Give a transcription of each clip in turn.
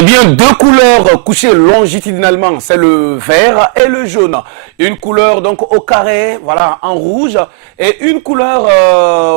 Eh bien, deux couleurs couchées longitudinalement, c'est le vert et le jaune. Une couleur donc au carré, voilà, en rouge, et une couleur,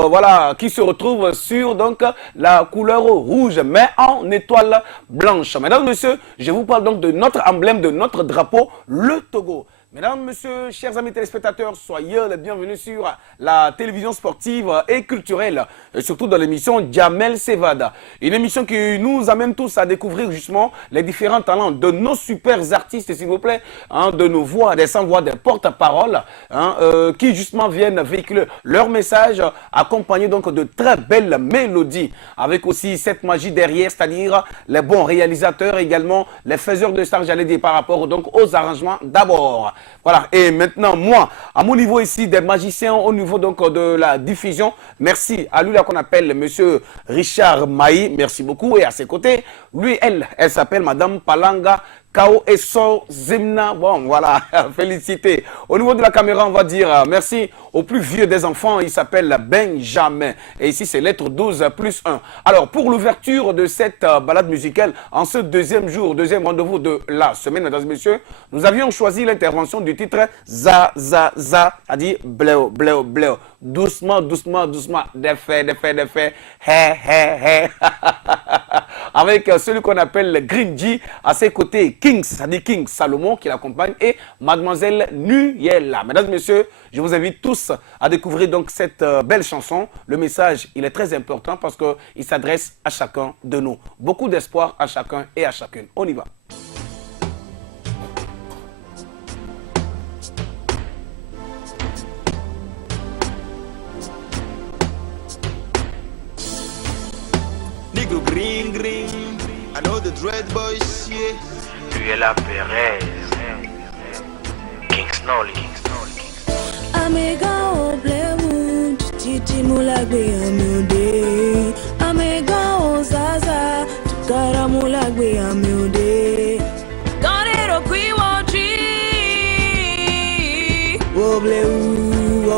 voilà, qui se retrouve sur donc la couleur rouge, mais en étoile blanche. Mesdames, messieurs, je vous parle donc de notre emblème, de notre drapeau, le Togo. Mesdames, messieurs, chers amis téléspectateurs, soyez les bienvenus sur la télévision sportive et culturelle, et surtout dans l'émission Jamel Sevada. Une émission qui nous amène tous à découvrir justement les différents talents de nos super artistes, s'il vous plaît, hein, de nos voix, des sans-voix, des porte-paroles, hein, qui justement viennent véhiculer leur message, accompagnés donc de très belles mélodies, avec aussi cette magie derrière, c'est-à-dire les bons réalisateurs, également les faiseurs de stars, j'allais dire, par rapport donc aux arrangements d'abord. Voilà, et maintenant, moi, à mon niveau ici, des magiciens au niveau donc de la diffusion, merci à lui là qu'on appelle monsieur Richard Maï, merci beaucoup, et à ses côtés, lui, elle s'appelle madame Palanga Kao Eso Zimna. Bon, voilà, félicité. Au niveau de la caméra, on va dire merci au plus vieux des enfants. Il s'appelle Benjamin. Et ici, c'est lettre 12 plus 1. Alors, pour l'ouverture de cette balade musicale, en ce deuxième jour, deuxième rendez-vous de la semaine, mesdames et messieurs, nous avions choisi l'intervention du titre Za, Za, Za, c'est-à-dire Bléo, Bléo, Bléo. Doucement, doucement, doucement, des faits, hé, hé, hé. Avec celui qu'on appelle Green G, à ses côtés Kings, c'est-à-dire King Salomon qui l'accompagne, et Mademoiselle Nuyella. Mesdames et messieurs, je vous invite tous à découvrir donc cette belle chanson. Le message, il est très important parce qu'il s'adresse à chacun de nous. Beaucoup d'espoir à chacun et à chacune. On y va. Green, green, I know the dread boys, yeah. Lui est la Perez, King Snolly, King Snolly. Amega oblemu, titi mulagbe amude. Amega ozaza, tukara mulagbe amude. Ganero kwiwoji. Obleu,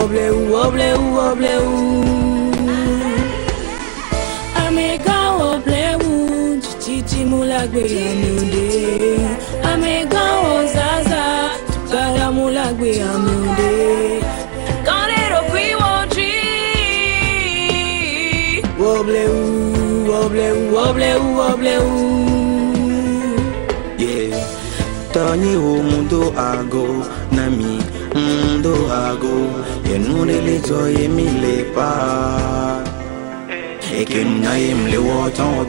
obleu, obleu, obleu. Mulagbe amude, amega ozaza, tukara mulagbe amude. Kanero kwiwoji, wobleu, wobleu, wobleu, wobleu. Yeah, Tony mundo ago, nami mundo ago, yenune le joye mi le pa. Et que nous n'aimons les watons,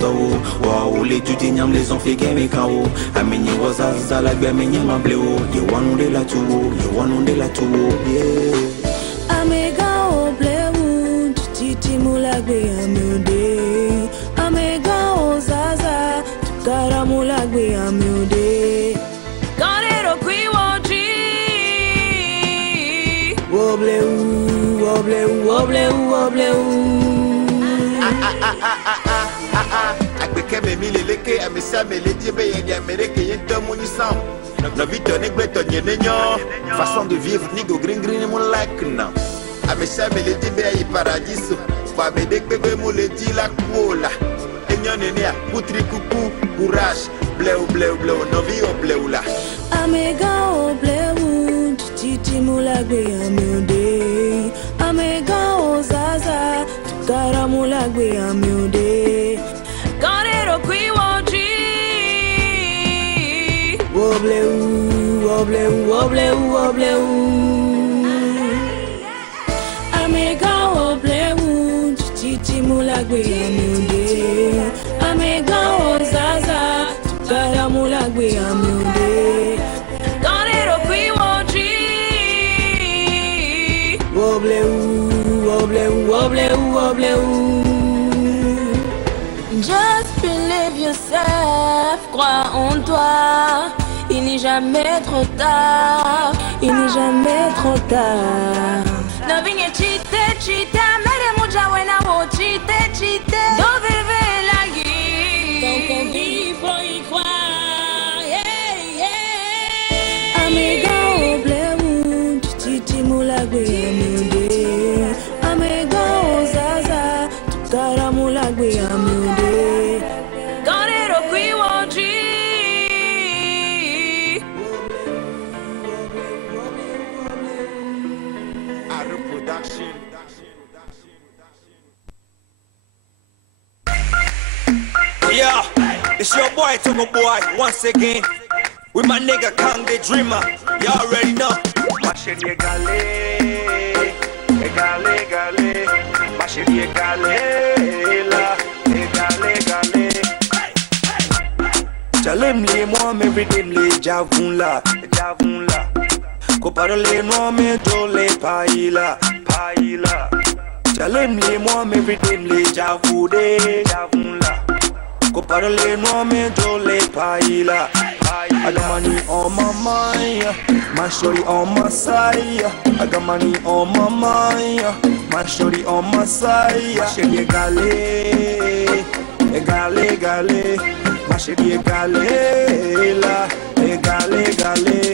waouh, les tutis n'aiment les enfants qui aiment quand ameni wazaza la bien meni mambléo, you want de la tout, you want de la tout, yeah. Amega obleu, titi mulagbe amude, amega ozaza, tukara mulagbe amude. Kanero kwiwoji, wobleu, wobleu, wobleu, wobleu. Agbeke me mi leleke amisa me ledie be yedi Amérique yento muni sam. No vito ne gbeto nyenenyo. Façon de vivre nigo green green mon like now. Amisa me ledie be yi paradiso. Ba me dekbe mo ledie la kuola. Enyo nene a putri kuku courage. Bleu bleu bleu no vi o bleu la. Amega obleu, titi mulagbe amude. Amega ozaza, tukara mulagbe amude. Kanero kwiwoji, wobleu, wobleu, wobleu, wobleu. Amega obleu, titi mulagbe amude. Amega ozaza, tukara mulagbe amude. Kanero kwiwoji, wobleu, wobleu, wobleu, wobleu. Just believe yourself, crois en toi. Il n'est jamais trop tard, il n'est jamais trop tard. Mwenye chite chite mere muja wena wo chite chite dove vela gi donc on vit faut y croire yeah yeah amiga oblemu chiti mulagwe amude amiga ozaza tutara mulagwe amude gorero qui woji Yeah, it's your boy Togo Boy once again with my nigga Kang the Dreamer. You already know. Ma chérie égalée, égalée, égalée. Ma chérie égalée, là, égalée, égalée. Jalem les moi me redeem les javon là, Javon là, compare les noirs me do les païla. paille là, Jalem les moi me redeem les javou de, Javon là, compare les noirs me do les païla. I got money on my mind, my shorty on my side. I got money on my mind, my shorty on my side. Ma chérie égalée, égalée, égalée. Ma chérie égalée, là, égalée, égalée.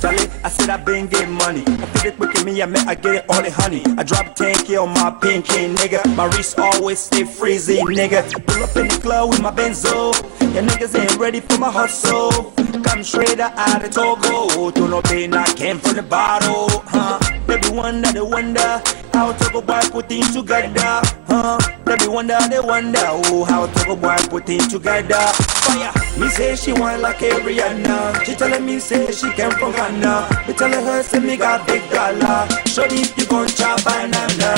Charlie, I said I been getting money. I feel it quick in me, I get it all the honey. I drop 10K on my pinky, nigga. My wrist always stay freezing, nigga. Pull up in the club with my Benzo. Your niggas ain't ready for my hustle. Come straight out of Togo. To no pain, I came from the bottle, huh? They wonder how Togo boy put things together, huh? They wonder, oh, how Togo boy put things together. Fire, me say she want like a Rihanna. She telling me say she came from Ghana. Me telling her say me got big dollar. Shorty, you gon' chop banana.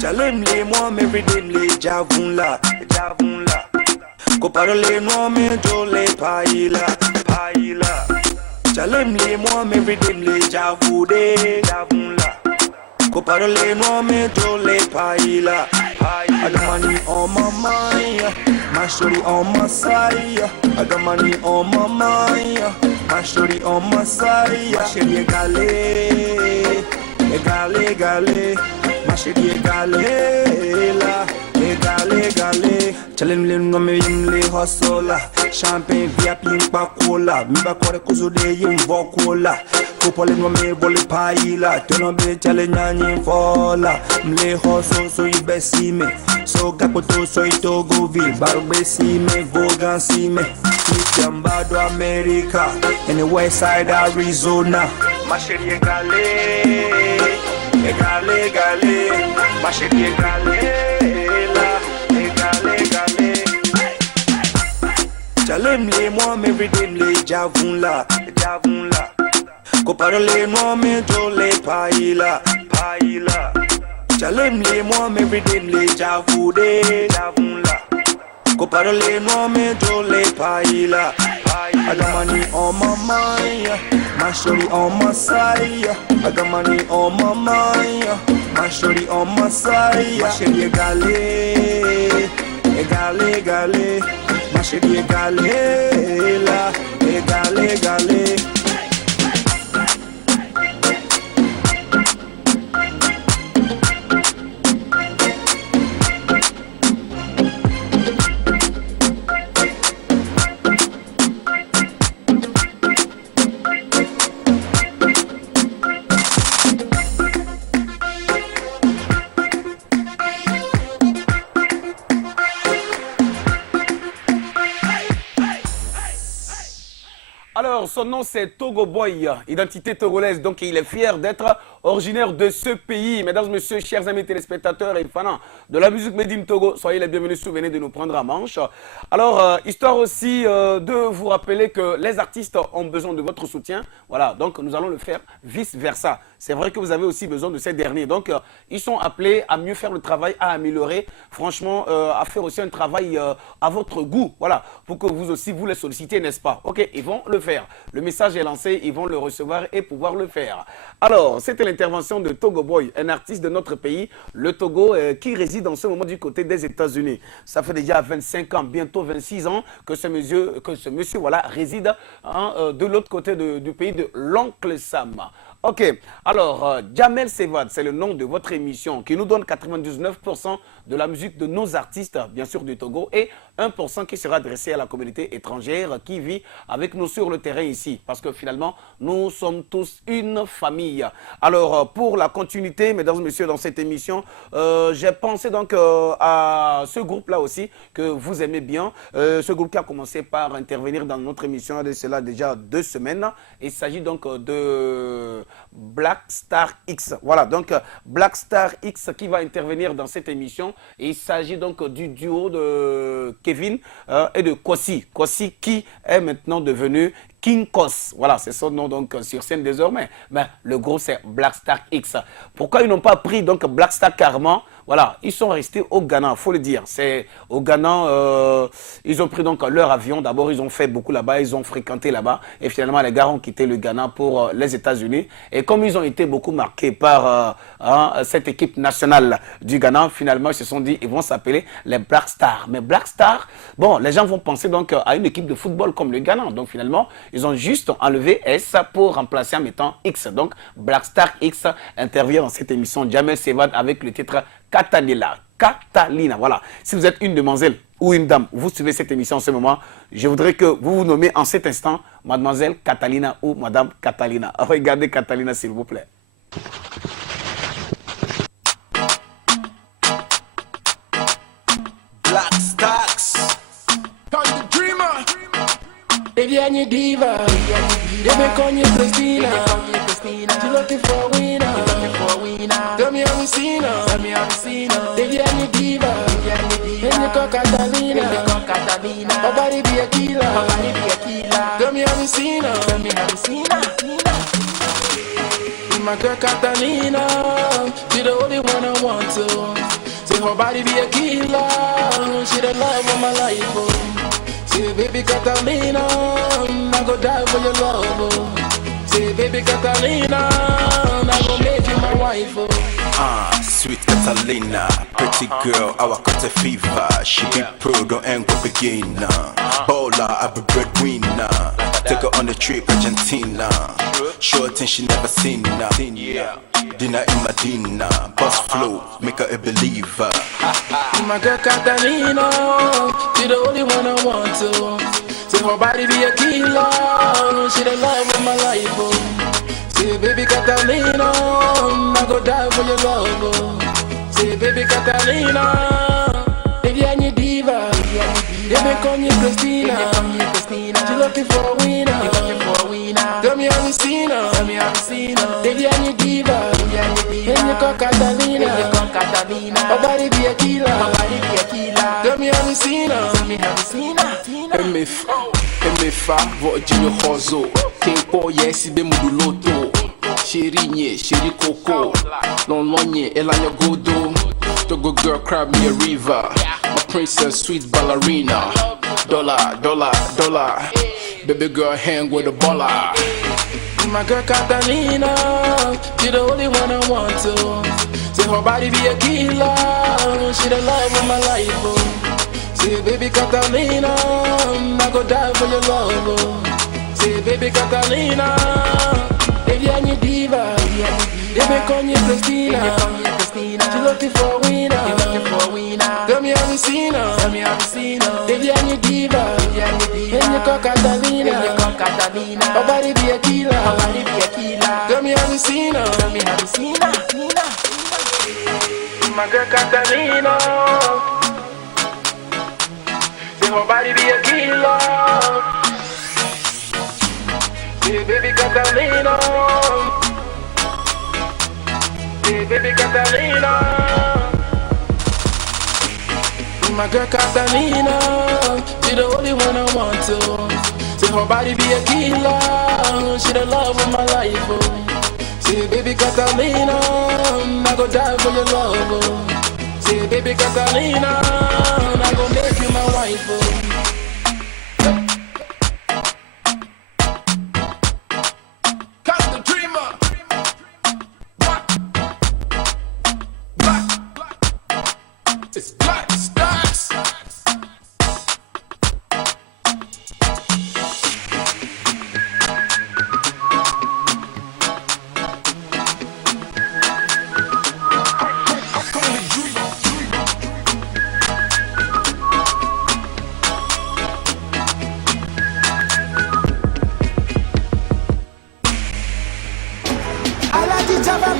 Jalem les moi me redeem les javon là, Javon là, compare les noirs me do les païla. paille là, Jalem les moi me redeem les javou de, Javon là, compare les noirs me do les païla. I got money on my mind, my shorty on my side. I got money on my mind, my shorty on my side. Ma chérie égalée, égalée, égalée. Ma chérie égalée, là, égalée, égalée. Challenge les noms me yim les hustle. Champagne via pink pa cola. Mi ba kore kuzo de yim vo cola. Couple no me vole paila. Tono be challenge nyanyi fola. Mle hustle so you best see me. So kapoto so ito go vil. Baro be see me, vogan see me. Mitambado America. In the west side Arizona. ma chérie égalée, égalée, égalée. Ma chérie égalée, là, égalée, égalée. Jalem les moi me redeem les javon là, Javon là, compare les noirs me do les païla. paille là, Jalem les moi me redeem les javou de, Javon là, compare les noirs me do les païla. I got money on my mind, my shorty on my side. I got money on my mind, my shorty on my side. Ma chérie égalée, égalée, égalée. Ma chérie égalée, là, égalée, égalée. Alors, son nom c'est Togo Boy, identité togolaise, donc il est fier d'être originaire de ce pays. Mesdames, messieurs, chers amis téléspectateurs et fans de la musique Made in Togo, soyez les bienvenus, souvenez de nous prendre à manche. Alors, histoire aussi de vous rappeler que les artistes ont besoin de votre soutien. Voilà, donc nous allons le faire vice-versa. C'est vrai que vous avez aussi besoin de ces derniers. Donc, ils sont appelés à mieux faire le travail, à améliorer, franchement, à faire aussi un travail à votre goût. Voilà, pour que vous aussi, vous les sollicitez, n'est-ce pas? Ok, ils vont le faire. Le message est lancé, ils vont le recevoir et pouvoir le faire. Alors, c'était l'intervention de Togo Boy, un artiste de notre pays, le Togo, qui réside en ce moment du côté des États-Unis. Ça fait déjà 25 ans, bientôt 26 ans que ce monsieur voilà, réside de l'autre côté du pays de l'oncle Sam. Ok, alors Jamel Sevad, c'est le nom de votre émission qui nous donne 99% de la musique de nos artistes, bien sûr du Togo, et 1% qui sera adressé à la communauté étrangère qui vit avec nous sur le terrain ici. Parce que finalement, nous sommes tous une famille. Alors, pour la continuité, mesdames et messieurs, dans cette émission, j'ai pensé donc à ce groupe-là aussi que vous aimez bien. Ce groupe qui a commencé par intervenir dans notre émission il y a de cela déjà 2 semaines. Il s'agit donc de Black Star X. Voilà, donc Black Star X qui va intervenir dans cette émission. Et il s'agit donc du duo de Kevin et de Kwasi. Kwasi qui est maintenant devenu King Kos. Voilà, c'est son nom donc sur scène désormais. Mais le groupe c'est Black Star X. Pourquoi ils n'ont pas pris donc Black Star carrément? Voilà, ils sont restés au Ghana, faut le dire. C'est au Ghana, ils ont pris donc leur avion. D'abord, ils ont fait beaucoup là-bas, ils ont fréquenté là-bas. Et finalement, les gars ont quitté le Ghana pour les États-Unis. Et comme ils ont été beaucoup marqués par cette équipe nationale du Ghana, finalement, ils se sont dit, ils vont s'appeler les Black Stars. Mais Black Stars, bon, les gens vont penser donc à une équipe de football comme le Ghana. Donc finalement, ils ont juste enlevé S pour remplacer en mettant X. Donc Black Star X intervient dans cette émission Jamel Sevad avec le titre Catalina. Catalina, voilà. Si vous êtes une demoiselle ou une dame, vous suivez cette émission en ce moment, je voudrais que vous vous nommez en cet instant Mademoiselle Catalina ou Madame Catalina. Regardez Catalina, s'il vous plaît. Black Stacks. Come the dreamer. Deviani diva, they make on you Christina. You looking for a winner, tell me how we seen her. Deviani diva, and you call Catalina. My body be a killer, tell me how we seen her. My girl Catalina, she the only one I want to. Say her body be a killer, she the love of my life. Oh. Say baby Catalina, I go die for your love. Oh. Say baby Catalina, I go make you my wife. Oh. Sweet Catalina, pretty girl, our cut a fever. She be pro, don't end go begin. Bowler, I be breadwinner. Take her on a trip, Argentina. Sure thing she never seen. Dinner in Medina, bus flow, make her a believer. My girl Catalina, she the only one I want to. Say her body be a killer, she the love of my life. Oh. Say baby Catalina, I go die for your love. Oh. Say baby Catalina, baby I need diva. They make on you Christina. She looking for a winner. Tell me how we seen her. Baby I need diva. And you call Catalina. My body be a killer. Tell me how we seen her. MFA, Virginia Hozo, King Paul, yes, be Muduloto, Shirinye, Shiri Coco, Lononye, Elanya Godo, Togo girl, crab me a river, my princess, sweet ballerina, dollar, baby girl, hang with a baller. My girl Catalina, she the only one I want to. Say her body be a killer, she the love of my life. Oh. Say baby Catalina, I go die for your love. Oh. Say baby Catalina, baby I need diva. They make on you Christina. She looking for a winner. Tell me how we seen her. Baby I need diva. And you call Catalina. My body be a killer. Tell me how we seen her. My girl Catalina. Say her body be a killer. Say baby Catalina. Say baby Catalina. My girl Catalina, she the only one I want to. Say her body be a killer, she the love of my life. Oh. Say baby Catalina, I go die for your love. Oh. Say baby Catalina, I go make you my wife. Oh. It's Black Stars. Aladi Java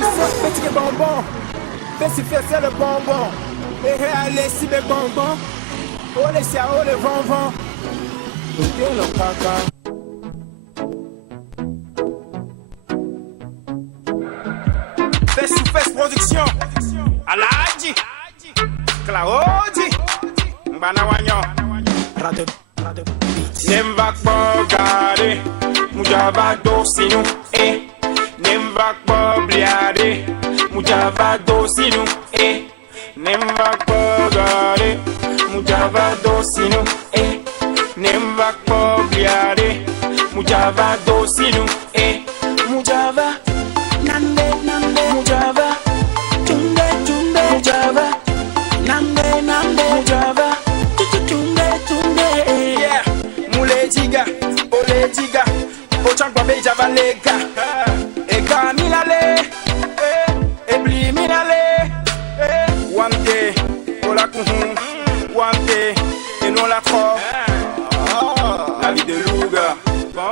petit bonbon. Fais c'est le bonbon. Et allez si les bonbons. Oh les sia, oh les bonbons. Ok le caca. Fais production. Aladi. Claudi. Mbanawanyo. Nemva Bogare. Mujava dosinu. Nemva Bobliade. Mujava dosinu. Nemva Bogare. Mujava dosinu. Nemva Bobliade. Mujava dosinu. Mujava. Nande. Mujava. Tunde. Mujava. Nande. Mujava. Tunde. Yeah. Mule diga. Ole diga. Ochangwa bejava lega. Eka milale. Ebli milale. One day. Ola kuhun. One day. Et non la trop. La vie de Louga. Bon.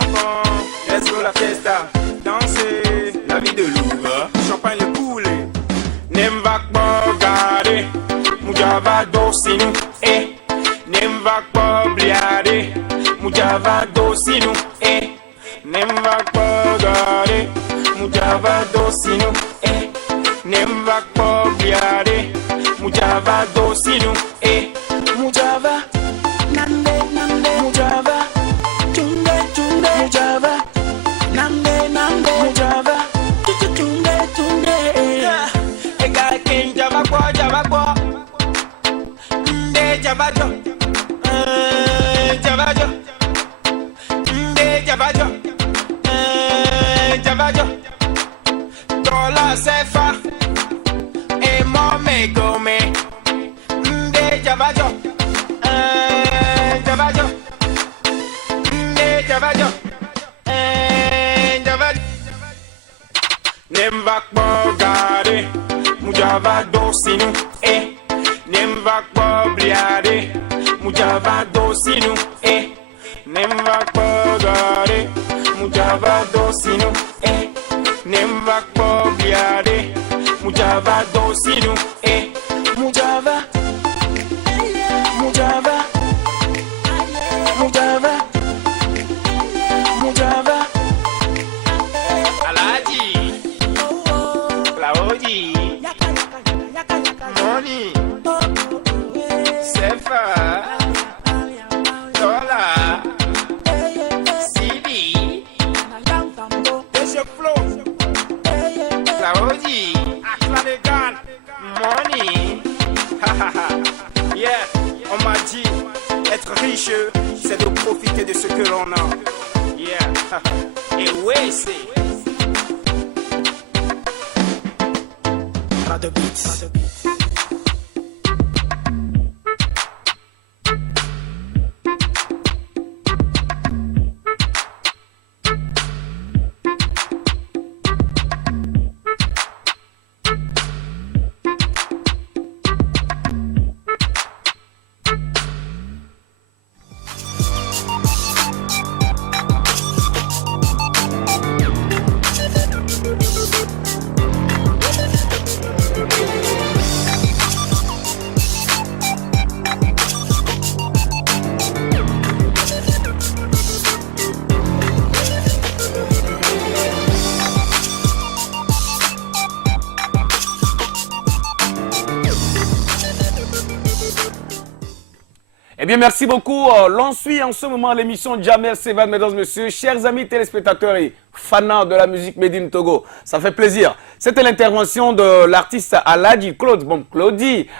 Let's go la fiesta. Danser. La vie de Louga. Champagne le couler. Nemva Bogare. Mujava dosinu. Nemva Bobliade. Mujava dosinu. Nemva Bogare. Mujava dosinu. Nemva Bobliade. Mujava dosinu. Mujava. Nande. Mujava. Tunde. Mujava. Nande. Mujava. Tunde. Ega ken Java kwa. Nde Java jo. Java jo. Nde Java jo. Java jo. Dola sefa. E mome gome. Nde Java jo. Java jo. Nde Java jo. Java jo. Nemva Bogare. Mujava dosinu. Nemva Bobliade. Mujava dosinu. Nemva Bogare. Mujava dosinu. Nemva Bobliade. Mujava dosinu. Mujava. Aladi. Claudi. Money. Sefa. Dollar. CD. Bishop Flow. Claudi. Aclavegan. Money. Yeah, on m'a dit, être riche, c'est de profiter de ce que l'on a. Yeah. Et ouais, c'est. Radio Beats. Eh bien, merci beaucoup. L'on suit en ce moment l'émission Jamel Sevan, mesdames, messieurs, chers amis téléspectateurs et fans de la musique Made in Togo. Ça fait plaisir. C'était l'intervention de l'artiste Aladi Claude. Bon,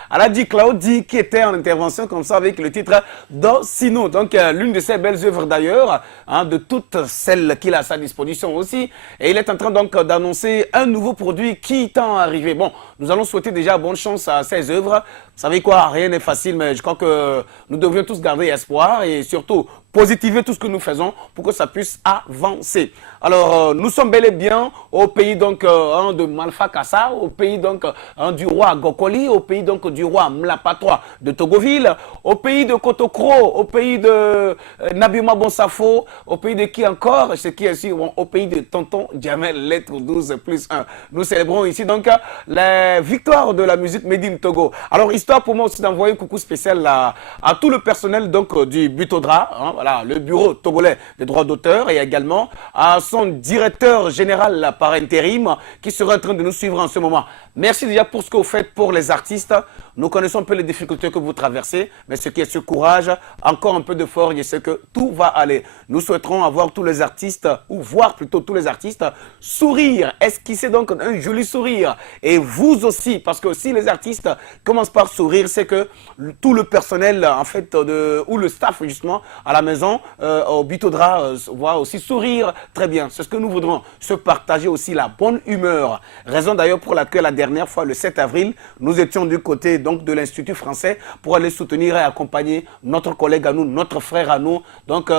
Aladi Claudi qui était en intervention comme ça avec le titre Dosinu. Donc, l'une de ses belles œuvres d'ailleurs, de toutes celles qu'il a à sa disposition aussi. Et il est en train donc d'annoncer un nouveau produit qui tend à arriver. Bon, nous allons souhaiter déjà bonne chance à ses œuvres. Vous savez quoi, rien n'est facile, mais je crois que nous devrions tous garder espoir et surtout positiver tout ce que nous faisons pour que ça puisse avancer. Alors, nous sommes bel et bien au pays donc de Malfa Kassa, au pays donc du roi Gokoli, au pays donc du roi Mlapa III de Togoville, au pays de Kotokro, au pays de Nabima Bonsafo, au pays de qui encore, ce qui est ici, au pays de Tonton Djamel, lettre 12 plus 1. Nous célébrons ici donc la victoire de la musique Made in Togo. Alors, histoire pour moi aussi d'envoyer un coucou spécial à tout le personnel donc du Butodra, hein, voilà, le bureau togolais des droits d'auteur, et également à son directeur général par intérim qui sera en train de nous suivre en ce moment. Merci déjà pour ce que vous faites pour les artistes. Nous connaissons un peu les difficultés que vous traversez, mais ce qui est ce courage, encore un peu de force, je sais que tout va aller. Nous souhaiterons avoir tous les artistes, ou voir plutôt tous les artistes, sourire, esquisser donc un joli sourire. Et vous aussi, parce que si les artistes commencent par sourire, c'est que tout le personnel, en fait, ou le staff justement, à la maison, au Bitodra, va aussi sourire très bien. C'est ce que nous voudrons, se partager aussi la bonne humeur. Raison d'ailleurs pour laquelle la dernière fois, le 7 avril, nous étions du côté donc de l'Institut français pour aller soutenir et accompagner notre collègue à nous, notre frère à nous. Donc,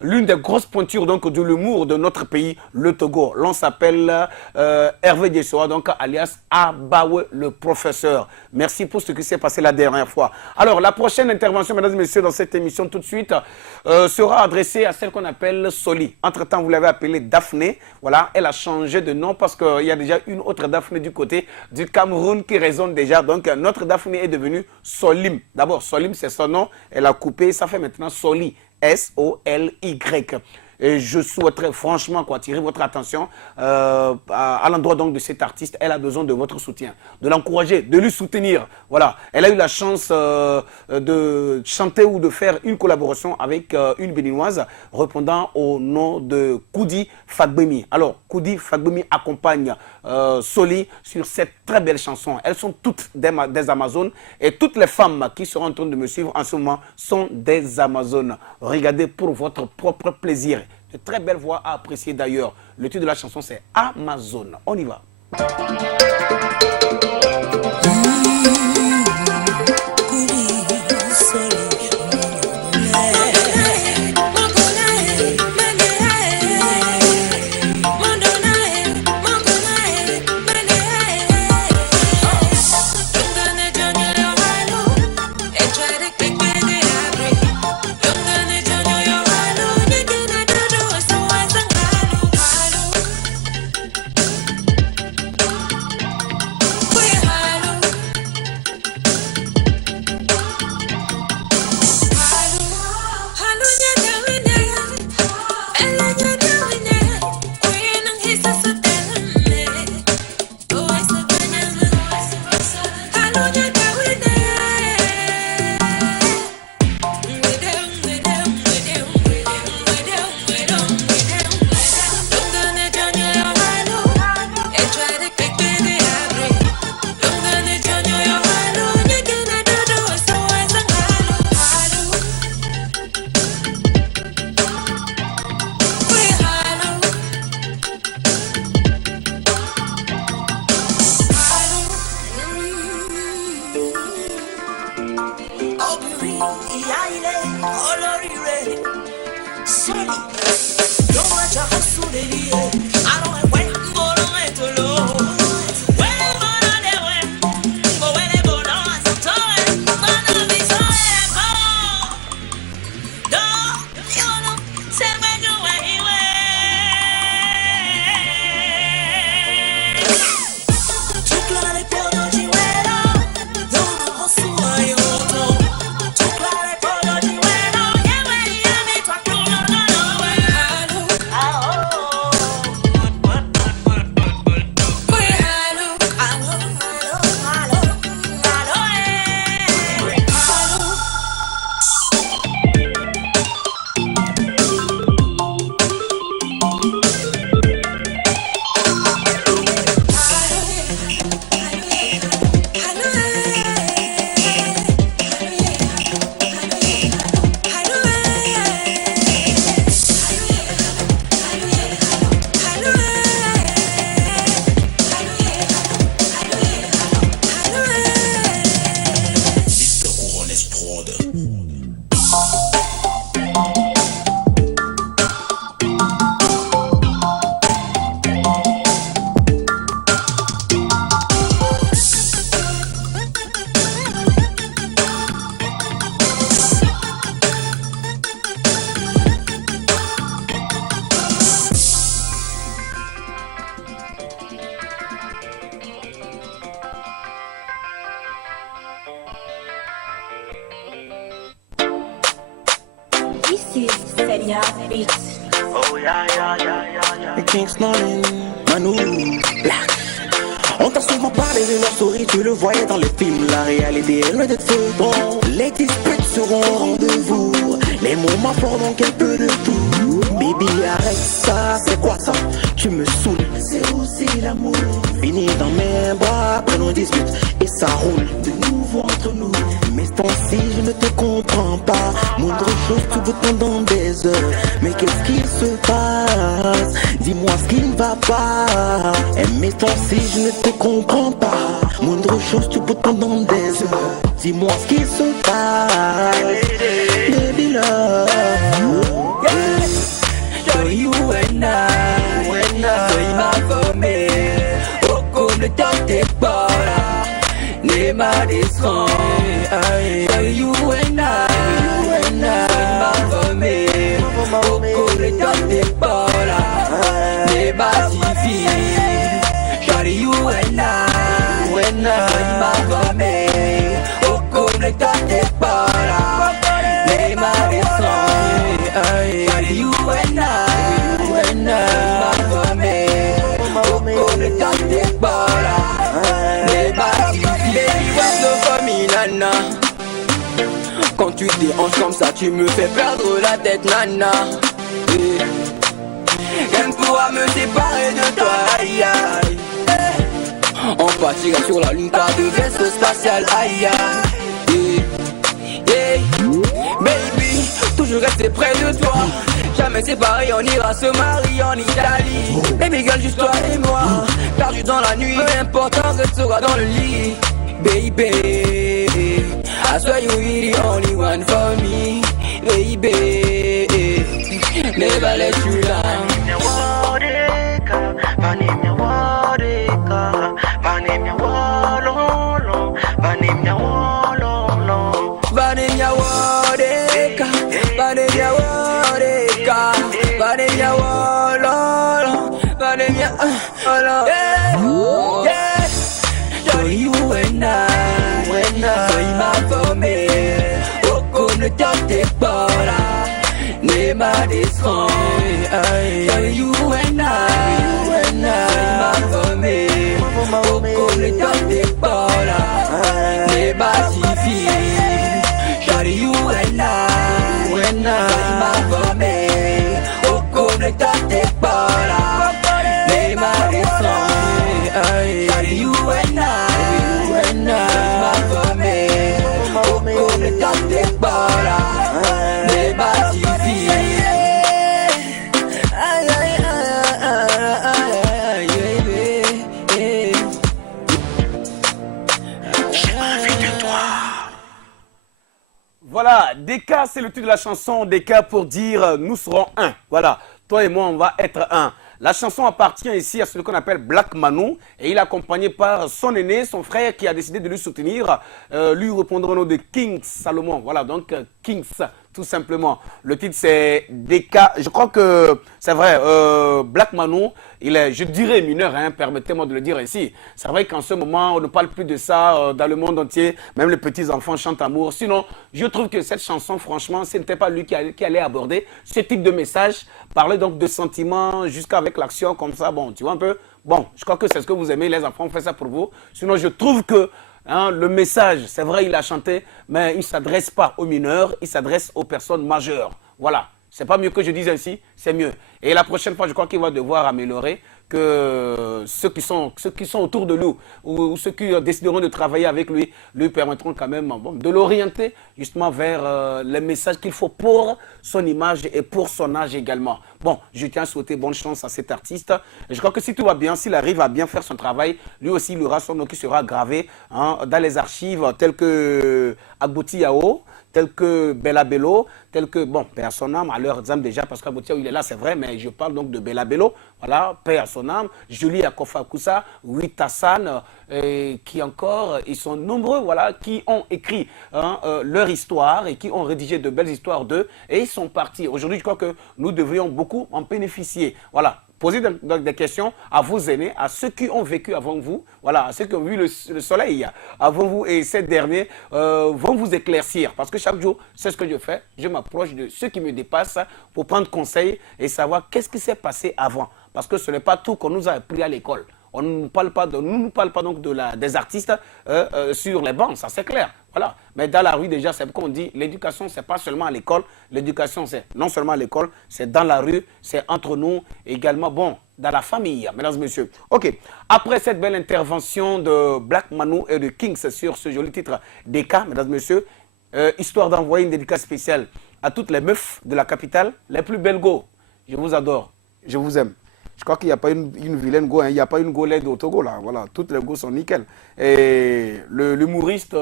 l'une des grosses pointures donc, de l'humour de notre pays, le Togo. L'on s'appelle Hervé Djessoa, donc alias Abawe le professeur. Merci pour ce qui s'est passé la dernière fois. Alors, la prochaine intervention, mesdames et messieurs, dans cette émission tout de suite, sera adressée à celle qu'on appelle Soli. Entre-temps, vous l'avez appelée Daphné. Voilà, elle a changé de nom parce qu'il y a déjà une autre Daphné du côté du Cameroun qui résonne déjà. Donc, notre Daphné est devenue Solim. D'abord, Solim, c'est son nom. Elle a coupé, ça fait maintenant Soli. S-O-L-Y. Et je souhaiterais franchement attirer votre attention à l'endroit donc de cet artiste. Elle a besoin de votre soutien, de l'encourager, de lui soutenir. Voilà, elle a eu la chance de chanter ou de faire une collaboration avec une béninoise répondant au nom de Koudi Fagbemi. Alors, Koudi Fagbemi accompagne Soli sur cette très belle chanson. Elles sont toutes des Amazones et toutes les femmes qui seront en train de me suivre en ce moment sont des Amazones. Regardez pour votre propre plaisir. De très belles voix à apprécier d'ailleurs. Le titre de la chanson c'est Amazon. On y va. Put Yeah, beats. Oh yeah, yeah, yeah, yeah, yeah. King Snowlin, Manu, Black. On t'a souvent parlé de leur souris, tu le voyais dans les films. La réalité est loin d'être feuilleton. Les disputes seront au rendez-vous. Les moments forts donc un peu de tout. Baby, arrête ça, c'est quoi ça? Tu me saoules. C'est aussi l'amour. Fini dans mes bras après nos disputes. Et ça roule de nouveau entre nous. Mais ton si je ne te comprends pas. Moindre chose, tout le temps dans des heures. Mais qu'est-ce qu'il se passe? Dis-moi ce qui ne va pas. Mais ton si je ne te comprends pas. Moindre chose, tout le temps dans des heures. Dis-moi ce qui se passe. Baby love. Show you when I soy más fome o come tante para ne madison. Show you when I soy más fome o come tante para ne basifi. Show you when I soy más fome o come tante para ne madison. Show you when I quand tu déhanches comme ça, tu me fais perdre la tête, nana. Elle pourra me séparer de toi, aïe aïe. On partira sur la lune par de vaisseau spatial, aïe aïe. Baby, toujours rester près de toi. Jamais séparés, on ira se marier en Italie. Baby girl, juste toi et moi. Perdu dans la nuit, l'important restera dans le lit. Baby, I swear you really the only one for me. Baby, never let you down. Show you when I soy más fome o come tante para ne madison. Show you when I soy más fome o come tante para ne basifi. Show you when I soy más fome o come tante para ne madison. You and I, for me, oh, le temps des para, les bâtis. Aïe, aïe, aïe, aïe, J'ai envie de toi. Voilà, Deka, c'est le titre de la chanson. Deka pour dire nous serons un. Voilà, toi et moi, on va être un. La chanson appartient ici à celui qu'on appelle Black Manu et il est accompagné par son aîné, son frère qui a décidé de lui soutenir. Lui répondra au nom de King Salomon. Voilà, donc Kings, tout simplement. Le titre c'est Deka. Je crois que c'est vrai, Black Manu, il est, je dirais mineur, hein, permettez-moi de le dire ici. C'est vrai qu'en ce moment, on ne parle plus de ça dans le monde entier. Même les petits-enfants chantent amour. Sinon, je trouve que cette chanson, franchement, ce n'était pas lui qui allait aborder ce type de message. Parler donc de sentiments jusqu'avec l'action comme ça. Bon, tu vois un peu. Bon, je crois que c'est ce que vous aimez. Les enfants, on fait ça pour vous. Sinon, je trouve que hein, le message, c'est vrai, il a chanté, mais il ne s'adresse pas aux mineurs, il s'adresse aux personnes majeures. Voilà. C'est pas mieux que je dise ainsi, c'est mieux. Et la prochaine fois, je crois qu'il va devoir améliorer que ceux qui sont autour de lui ou ceux qui décideront de travailler avec lui, lui permettront quand même de l'orienter justement vers les messages qu'il faut pour son image et pour son âge également. Bon, je tiens à souhaiter bonne chance à cet artiste. Et je crois que si tout va bien, s'il arrive à bien faire son travail, lui aussi, il aura son nom qui sera gravé hein, dans les archives telles que Agboti Yao, tel que Bella Bello, tel que, bon, paix à son âme, à leur âme déjà, parce qu'Abotia, il est là, c'est vrai, mais je parle donc de Bella Bello, voilà, paix à son âme, Julie Akofakusa, Witasan, qui encore, ils sont nombreux, voilà, qui ont écrit hein, leur histoire et qui ont rédigé de belles histoires d'eux, et ils sont partis. Aujourd'hui, je crois que nous devrions beaucoup en bénéficier, voilà. posez des questions à vos aînés, à ceux qui ont vécu avant vous, voilà, à ceux qui ont vu le soleil avant vous, et ces derniers vont vous éclaircir. Parce que chaque jour, c'est ce que je fais. Je m'approche de ceux qui me dépassent pour prendre conseil et savoir qu'est-ce qui s'est passé avant. Parce que ce n'est pas tout qu'on nous a appris à l'école. On ne nous parle pas, donc des artistes sur les bancs, ça c'est clair. Voilà. Mais dans la rue, déjà, c'est qu'on dit l'éducation, c'est pas seulement à l'école. L'éducation, c'est non seulement à l'école, c'est dans la rue, c'est entre nous, également, bon, dans la famille, mesdames et messieurs. OK. Après cette belle intervention de Black Manu et de Kings sur ce joli titre DK, mesdames et messieurs, histoire d'envoyer une dédicace spéciale à toutes les meufs de la capitale, les plus belles go. Je vous adore, je vous aime. Je crois qu'il n'y a pas une vilaine go, hein. Il n'y a pas une go laide au Togo, là. Voilà, toutes les go sont nickel. Et l'humoriste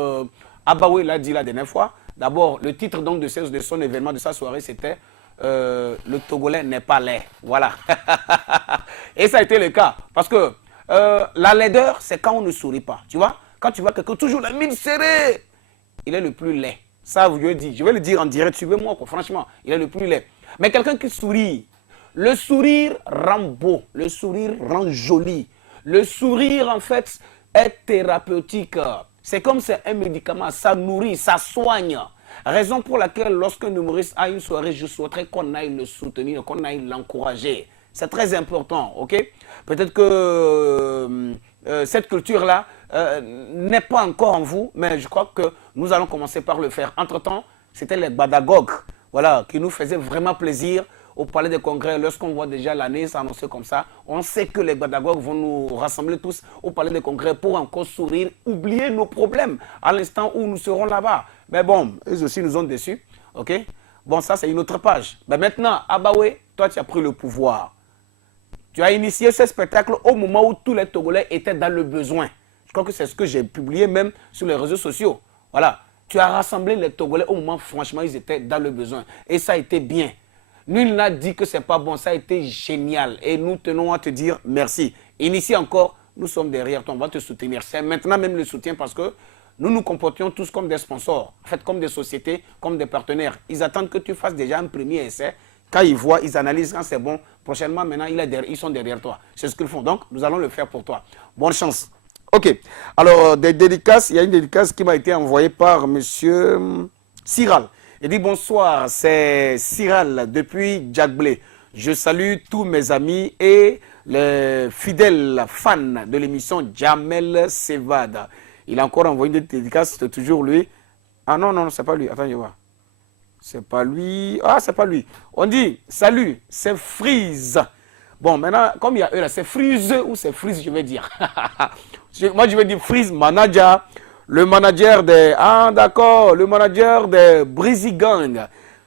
Abawe l'a dit la dernière fois. D'abord, le titre donc de son événement, de sa soirée, c'était le Togolais n'est pas laid. Voilà. Et ça a été le cas. Parce que la laideur, c'est quand on ne sourit pas. Tu vois, quand tu vois quelqu'un toujours la mine serrée, il est le plus laid. Ça, je vais le dire en direct, suivez-moi, franchement, il est le plus laid. Mais quelqu'un qui sourit, le sourire rend beau, le sourire rend joli. Le sourire, en fait, est thérapeutique. C'est comme c'est un médicament, ça nourrit, ça soigne. Raison pour laquelle, lorsqu'un humoriste a une soirée, je souhaiterais qu'on aille le soutenir, qu'on aille l'encourager. C'est très important, ok? Peut-être que cette culture-là n'est pas encore en vous, mais je crois que nous allons commencer par le faire. Entre-temps, c'était les badagogues, voilà, qui nous faisaient vraiment plaisir au Palais des Congrès. Lorsqu'on voit déjà l'année s'annoncer comme ça, on sait que les badagogues vont nous rassembler tous au Palais des Congrès pour encore sourire, oublier nos problèmes à l'instant où nous serons là-bas. Mais bon, eux aussi nous ont déçus, ok? Bon, ça c'est une autre page. Mais maintenant, Abawe, toi tu as pris le pouvoir. Tu as initié ce spectacle au moment où tous les Togolais étaient dans le besoin. Je crois que c'est ce que j'ai publié même sur les réseaux sociaux. Voilà. Tu as rassemblé les Togolais au moment où franchement ils étaient dans le besoin. Et ça a été bien. Nul n'a dit que ce n'est pas bon. Ça a été génial. Et nous tenons à te dire merci. Initie encore, nous sommes derrière toi. On va te soutenir. C'est maintenant même le soutien parce que nous nous comportions tous comme des sponsors. En fait, comme des sociétés, comme des partenaires. Ils attendent que tu fasses déjà un premier essai. Quand ils voient, ils analysent quand c'est bon. Prochainement, maintenant, ils sont derrière toi. C'est ce qu'ils font. Donc, nous allons le faire pour toi. Bonne chance. OK. Alors, des dédicaces. Il y a une dédicace qui m'a été envoyée par M. Cyral. Il dit bonsoir, c'est Cyral depuis Djagblé. Je salue tous mes amis et les fidèles fans de l'émission Jamel Sevad. Il a encore envoyé une dédicace, c'est toujours lui. Ah non, non, c'est pas lui. Attends, je vois. C'est pas lui. Ah, c'est pas lui. On dit, salut, c'est Freeze. Bon, maintenant, comme il y a eux là, c'est Freeze ou c'est Freeze, je vais dire. Moi, je vais dire Freeze Manager. Le manager des... Ah, d'accord, le manager des Breezy Gang.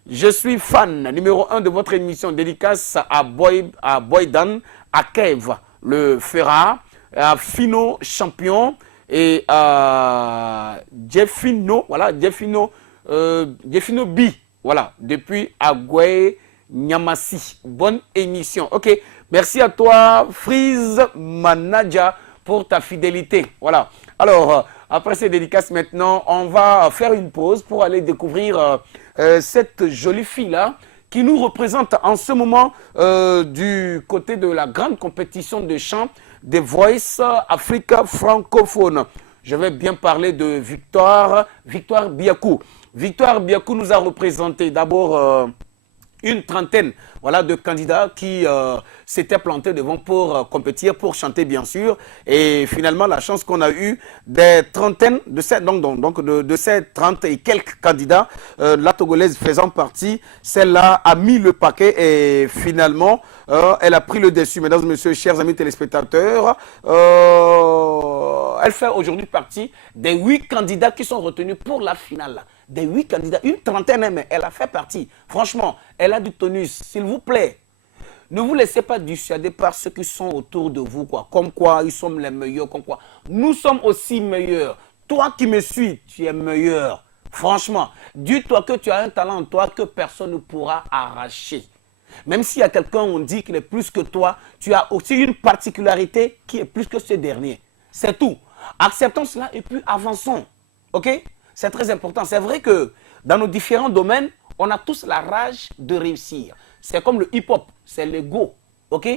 Je suis fan numéro 1 de votre émission. Dédicace à Boydan, à Kev, le Ferra, à Fino Champion et à Jeffino, voilà, Jeffino B, voilà, depuis Agoué Nyamasi. Bonne émission. OK, merci à toi, Freeze Manager, pour ta fidélité. Voilà. Alors, après ces dédicaces maintenant, on va faire une pause pour aller découvrir cette jolie fille-là qui nous représente en ce moment du côté de la grande compétition de chant des Voice Africa francophone. Je vais bien parler de Victoire Biakou. Victoire Biakou nous a représenté d'abord une trentaine, voilà, de candidats qui s'étaient plantés devant pour compétir, pour chanter bien sûr. Et finalement, la chance qu'on a eue des trentaines, de ces 30 et quelques candidats, la Togolaise faisant partie, celle-là a mis le paquet et finalement, elle a pris le dessus. Mesdames et messieurs, chers amis téléspectateurs, elle fait aujourd'hui partie des 8 candidats qui sont retenus pour la finale. Des 8 candidats, une trentaine, mais elle a fait partie. Franchement, elle a du tonus. S'il vous plaît, ne vous laissez pas dissuader par ceux qui sont autour de vous, quoi. Comme quoi, ils sont les meilleurs, comme quoi. Nous sommes aussi meilleurs. Toi qui me suis, tu es meilleur. Franchement, dis-toi que tu as un talent en toi que personne ne pourra arracher. Même s'il y a quelqu'un, on dit qu'il est plus que toi, tu as aussi une particularité qui est plus que ce dernier. C'est tout. Acceptons cela et puis avançons. OK? C'est très important. C'est vrai que dans nos différents domaines, on a tous la rage de réussir. C'est comme le hip-hop, c'est l'ego. OK?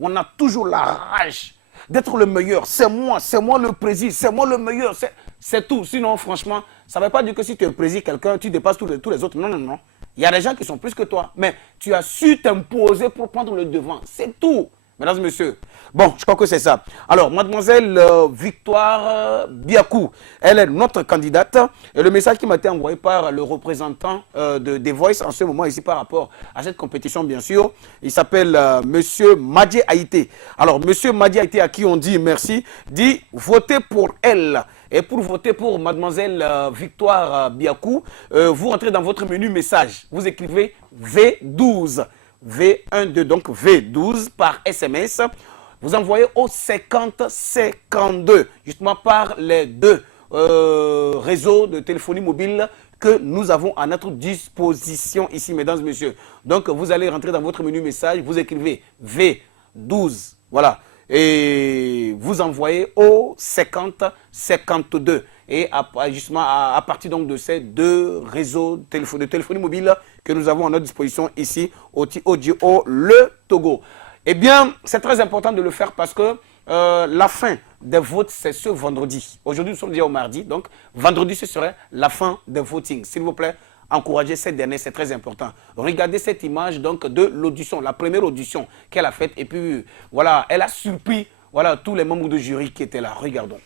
On a toujours la rage d'être le meilleur. C'est moi le président, c'est moi le meilleur. C'est tout. Sinon, franchement, ça ne veut pas dire que si tu es président, quelqu'un, tu dépasses tous les autres. Non, non, non. Il y a des gens qui sont plus que toi. Mais tu as su t'imposer pour prendre le devant. C'est tout. Mesdames et messieurs, bon, je crois que c'est ça. Alors, mademoiselle Victoire Biakou, elle est notre candidate. Et le message qui m'a été envoyé par le représentant de The Voice en ce moment ici par rapport à cette compétition, bien sûr, il s'appelle Monsieur Madi Haïté. Alors, Monsieur Madi Haïté, à qui on dit merci, dit votez pour elle. Et pour voter pour mademoiselle Victoire Biakou, vous rentrez dans votre menu message. Vous écrivez V12. V12, donc V12 par SMS. Vous envoyez au 5052, justement par les deux réseaux de téléphonie mobile que nous avons à notre disposition ici, mesdames et messieurs. Donc, vous allez rentrer dans votre menu message, vous écrivez V12, voilà, et vous envoyez au 5052. Et justement, à partir donc de ces deux réseaux de téléphonie mobile que nous avons à notre disposition ici au Audio, le Togo. Eh bien, c'est très important de le faire parce que la fin des votes, c'est ce vendredi. Aujourd'hui, nous sommes déjà au mardi, donc vendredi, ce serait la fin des votings. S'il vous plaît, encouragez cette dernière, c'est très important. Regardez cette image donc de l'audition, la première audition qu'elle a faite. Et puis, voilà, elle a surpris voilà, tous les membres de jury qui étaient là. Regardons.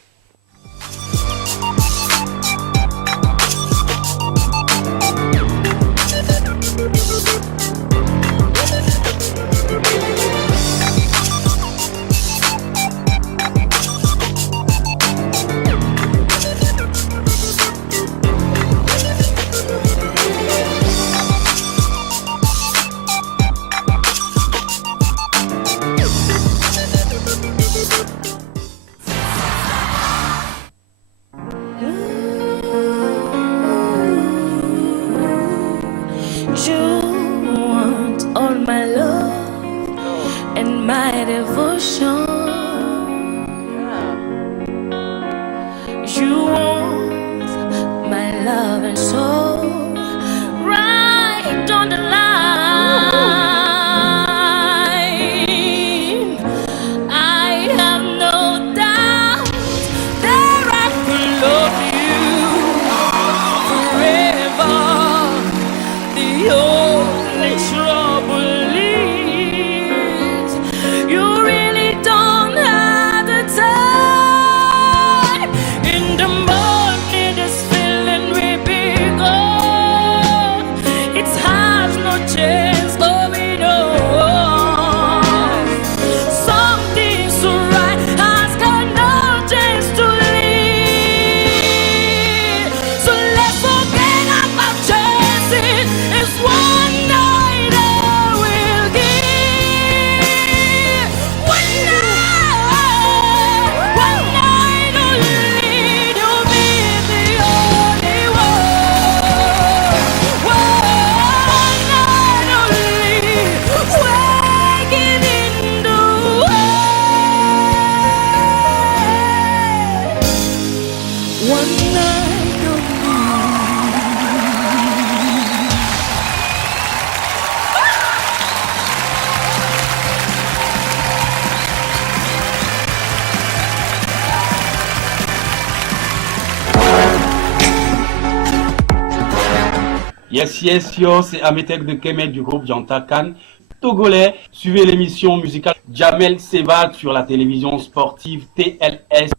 Yes, yo, c'est Ametek de Kemet du groupe Jantakan, togolais. Suivez l'émission musicale Jamel Sevad sur la télévision sportive TLS.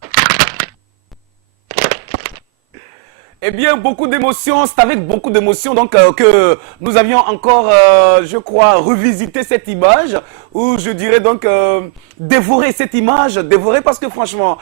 Eh bien, beaucoup d'émotions, c'est avec beaucoup d'émotions donc que nous avions encore, je crois, revisité cette image, ou je dirais donc dévorer cette image, dévorer parce que franchement,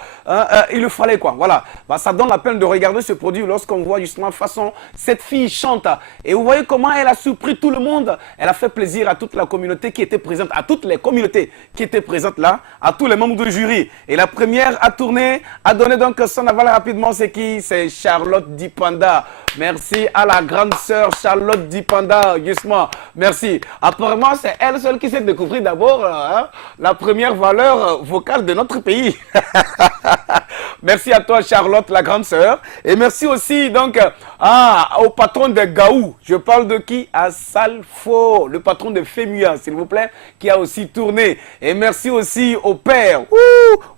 il le fallait quoi, voilà. Bah, ça donne la peine de regarder ce produit lorsqu'on voit justement façon, cette fille chante, et vous voyez comment elle a surpris tout le monde, elle a fait plaisir à toute la communauté qui était présente, à toutes les communautés qui étaient présentes là, à tous les membres du jury. Et la première à tourner, a donné donc son aval rapidement, c'est qui? C'est Charlotte Dipanda. Merci à la grande sœur Charlotte Dipanda, justement. Merci. Apparemment, c'est elle seule qui s'est découvert d'abord la première valeur vocale de notre pays. Merci à toi, Charlotte, la grande sœur. Et merci aussi donc au patron de Gaou. Je parle de qui? À Salfo, le patron de Femua, s'il vous plaît, qui a aussi tourné. Et merci aussi au père,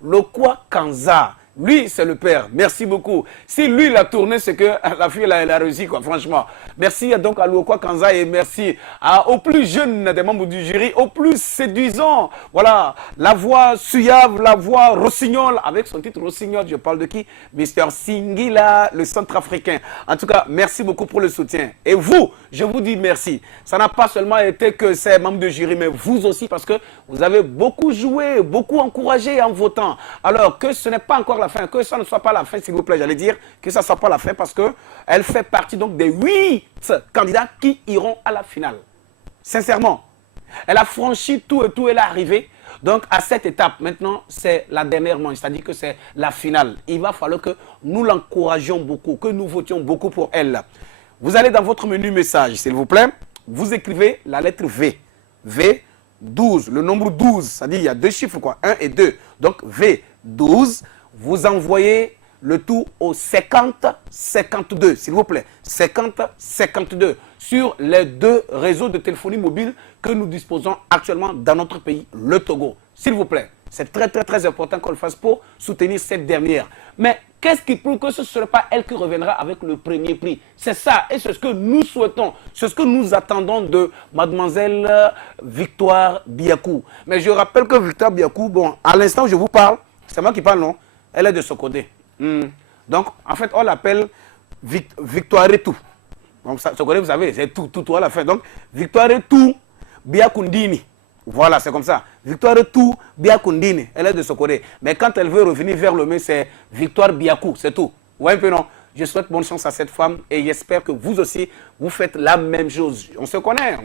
Lokwa Kanza. Lui, c'est le père. Merci beaucoup. Si lui, il a tourné, c'est que la fille, elle a réussi, quoi, franchement. Merci donc à Lokwa Kanza et merci aux plus jeunes des membres du jury, aux plus séduisants. Voilà, la voix suave, la voix rossignol, avec son titre rossignol, je parle de qui? Mr. Singila, le centrafricain. En tout cas, merci beaucoup pour le soutien. Et vous, je vous dis merci. Ça n'a pas seulement été que ces membres du jury, mais vous aussi, parce que vous avez beaucoup joué, beaucoup encouragé en votant. Alors que ce n'est pas encore la fin, que ça ne soit pas la fin, s'il vous plaît, j'allais dire que ça ne soit pas la fin parce qu'elle fait partie donc des 8 candidats qui iront à la finale. Sincèrement, elle a franchi tout et tout, elle est arrivée. Donc à cette étape, maintenant, c'est la dernière manche, c'est-à-dire que c'est la finale. Il va falloir que nous l'encouragions beaucoup, que nous votions beaucoup pour elle. Vous allez dans votre menu message, s'il vous plaît, vous écrivez la lettre V. V, 12, le nombre 12, c'est-à-dire il y a deux chiffres, quoi, 1 et 2. Donc V, 12. Vous envoyez le tout au 50-52, s'il vous plaît. 50-52 sur les deux réseaux de téléphonie mobile que nous disposons actuellement dans notre pays, le Togo. S'il vous plaît, c'est très important qu'on le fasse pour soutenir cette dernière. Mais qu'est-ce qui prouve que ce ne serait pas elle qui reviendra avec le premier prix? C'est ça, et c'est ce que nous souhaitons, c'est ce que nous attendons de mademoiselle Victoire Biakou. Mais je rappelle que Victoire Biakou, bon, à l'instant où je vous parle, c'est moi qui parle, non? Elle est de ce côté. Donc, en fait, on l'appelle Victoire et tout. Donc, ce côté, vous savez, c'est tout à la fin. Donc, Victoire et tout, Biakundini. Voilà, c'est comme ça. Victoire et tout, Biakundini. Elle est de ce côté. Mais quand elle veut revenir vers le mai, c'est Victoire Biakou, c'est tout. Vous voyez un peu, non? Je souhaite bonne chance à cette femme et j'espère que vous aussi, vous faites la même chose. On se connaît,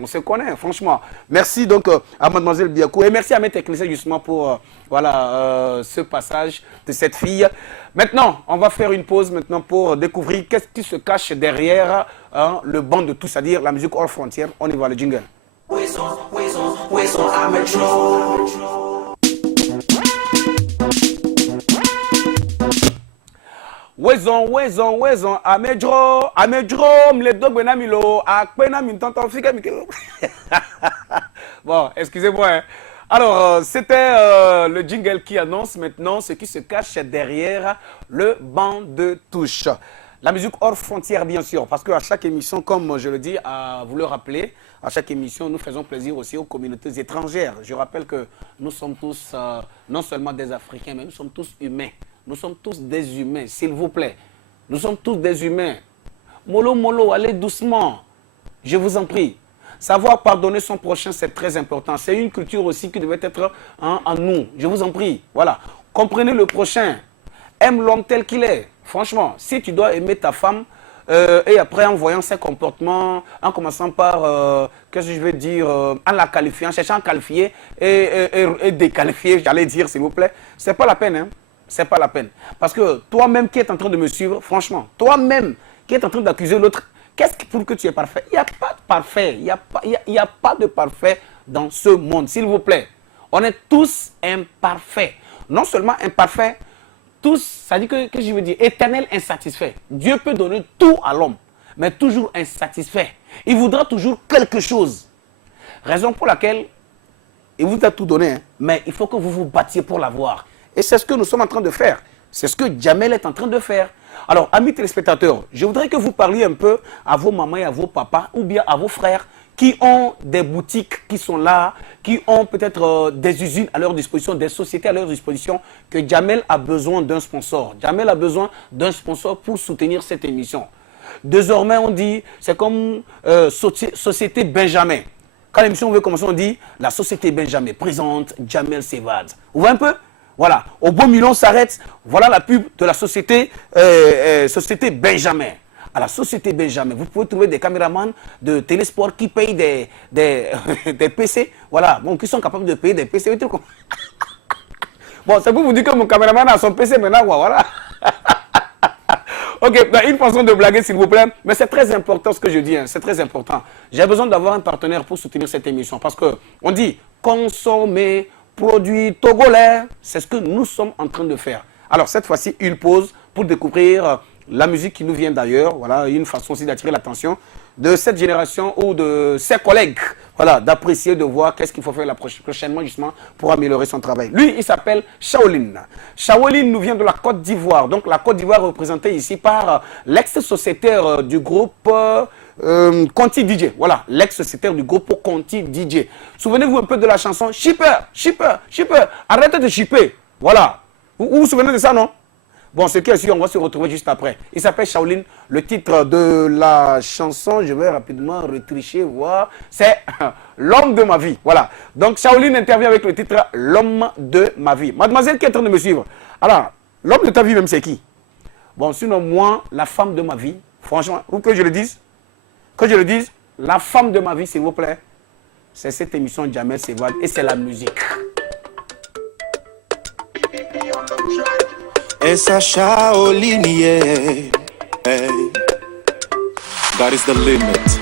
franchement. Merci donc à mademoiselle Biakou et merci à mes techniciens justement pour ce passage de cette fille. Maintenant, on va faire une pause maintenant pour découvrir qu'est-ce qui se cache derrière le banc de tout, c'est-à-dire la musique hors frontière. On y va, le jingle. Wezon, amedro, mledo benamilo, akpena mintantan fike mikelo. Bon, excusez-moi. Hein. Alors, c'était le jingle qui annonce maintenant ce qui se cache derrière le banc de touche. La musique hors frontière, bien sûr, parce qu'à chaque émission, comme je le dis, à vous le rappeler, à chaque émission, nous faisons plaisir aussi aux communautés étrangères. Je rappelle que nous sommes tous, non seulement des Africains, mais nous sommes tous humains. Nous sommes tous des humains, s'il vous plaît. Nous sommes tous des humains. Mollo, allez doucement. Je vous en prie. Savoir pardonner son prochain, c'est très important. C'est une culture aussi qui devait être en nous. Je vous en prie. Voilà. Comprenez le prochain. Aime l'homme tel qu'il est. Franchement, si tu dois aimer ta femme, et après en voyant ses comportements, en commençant par, qu'est-ce que je vais dire, en la qualifiant, cherchant à qualifier et déqualifier, j'allais dire, s'il vous plaît, c'est pas la peine, hein. C'est pas la peine. Parce que toi-même qui es en train de me suivre, franchement, toi-même qui es en train d'accuser l'autre, qu'est-ce qui prouve que tu es parfait? Il n'y a pas de parfait. Il n'y a pas de parfait dans ce monde, s'il vous plaît. On est tous imparfaits. Non seulement imparfaits, tous, ça dit que je veux dire, éternel insatisfait. Dieu peut donner tout à l'homme, mais toujours insatisfait. Il voudra toujours quelque chose. Raison pour laquelle il vous a tout donné, hein, mais il faut que vous vous battiez pour l'avoir. Et c'est ce que nous sommes en train de faire. C'est ce que Jamel est en train de faire. Alors, amis téléspectateurs, je voudrais que vous parliez un peu à vos mamans et à vos papas, ou bien à vos frères, qui ont des boutiques qui sont là, qui ont peut-être des usines à leur disposition, des sociétés à leur disposition, que Jamel a besoin d'un sponsor. Jamel a besoin d'un sponsor pour soutenir cette émission. Désormais, on dit, c'est comme Société Benjamin. Quand l'émission veut commencer, on dit, la Société Benjamin présente Jamel Sevad. Vous voyez un peu? Voilà, au beau million s'arrête, voilà la pub de la société, société Benjamin. À la société Benjamin, vous pouvez trouver des caméramans de télésport qui payent des PC, voilà, bon, qui sont capables de payer des PC. Bon, c'est pour vous dire que mon caméraman a son PC maintenant, voilà. Ok, ben, une façon de blaguer, s'il vous plaît, mais c'est très important ce que je dis, hein, c'est très important. J'ai besoin d'avoir un partenaire pour soutenir cette émission, parce qu'on dit consommer produits togolais, c'est ce que nous sommes en train de faire. Alors, cette fois-ci, une pause pour découvrir la musique qui nous vient d'ailleurs. Voilà, une façon aussi d'attirer l'attention de cette génération ou de ses collègues. Voilà, d'apprécier, de voir qu'est-ce qu'il faut faire prochainement justement pour améliorer son travail. Lui, il s'appelle Shaolin. Shaolin nous vient de la Côte d'Ivoire. Donc, la Côte d'Ivoire est représentée ici par l'ex-sociétaire du groupe Conti DJ. Voilà, l'ex-sociétaire du groupe Conti DJ. Souvenez-vous un peu de la chanson Shipper, Shipper, Shipper. Arrêtez de shipper. Voilà. Vous vous souvenez de ça, non? Bon, ce qui est sûr, on va se retrouver juste après. Il s'appelle Shaolin. Le titre de la chanson, je vais rapidement retricher, voir. C'est L'homme de ma vie. Voilà. Donc, Shaolin intervient avec le titre L'homme de ma vie. Mademoiselle qui est en train de me suivre. Alors, l'homme de ta vie, même, c'est qui? Bon, sinon, moi, la femme de ma vie, franchement, ou que je le dise, la femme de ma vie, s'il vous plaît, c'est cette émission Jamel Sevade et c'est la musique. Et ça Shaolin, yeah. Hey. That is the limit.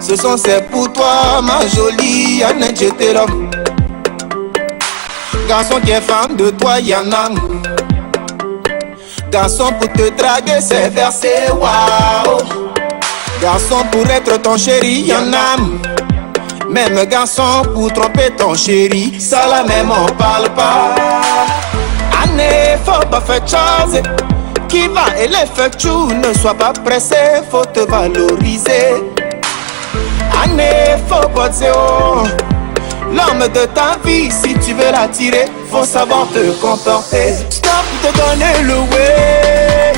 Ce son c'est pour toi, ma jolie Annette, je t'ai l'homme. Garçon qui est fan de toi, y'en a. Garçon pour te draguer, c'est versé, waouh. Garçon pour être ton chéri, y'en a. Même garçon pour tromper ton chéri, ça la même on parle pas. Année, faut pas faire chose. Qui va et l'effectue, ne sois pas pressé, faut te valoriser. Année, faut pas dire oh. L'homme de ta vie, si tu veux l'attirer, faut savoir te comporter. Stop de donner le way.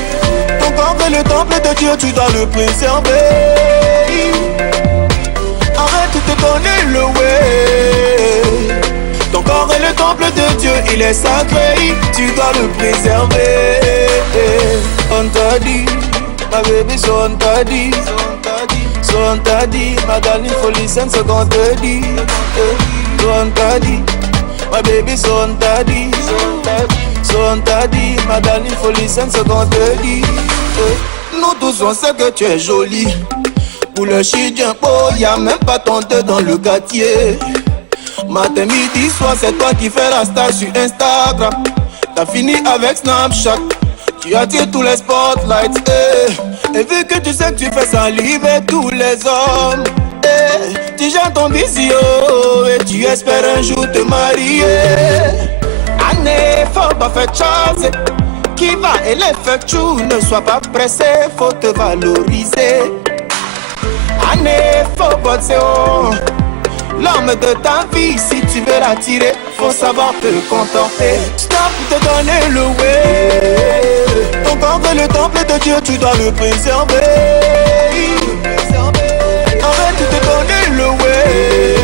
Ton corps est le temple de Dieu, tu dois le préserver. Arrête de te donner le way. Ton corps est le temple de Dieu, il est sacré, tu dois le préserver. On t'a dit, ma baby, so on t'a dit. So on t'a dit, ma darling, faut listen ce qu'on te dit. So on t'a dit, ma baby, so on t'a dit. So on t'a dit, ma darling, faut listen ce qu'on te dit. Nous tous on sait que tu es jolie. Pour le chien beau, y'a même pas ton deux dans le quartier. Matin, midi, soir, c'est toi qui fais la star sur Instagram. T'as fini avec Snapchat, tu attires tous les spotlights. Et vu que tu sais que tu fais saliver tous les hommes, tu gères ton visio et tu espères un jour te marier. Année, faut pas faire chance. Qui va et l'effectue, ne sois pas pressé, faut te valoriser. Année, faut pas dire oh. L'homme de ta vie, si tu veux l'attirer, faut savoir te contenter. Stop de donner le way. Ton corps est le temple de Dieu, tu dois le préserver. Arrête de te donner le way.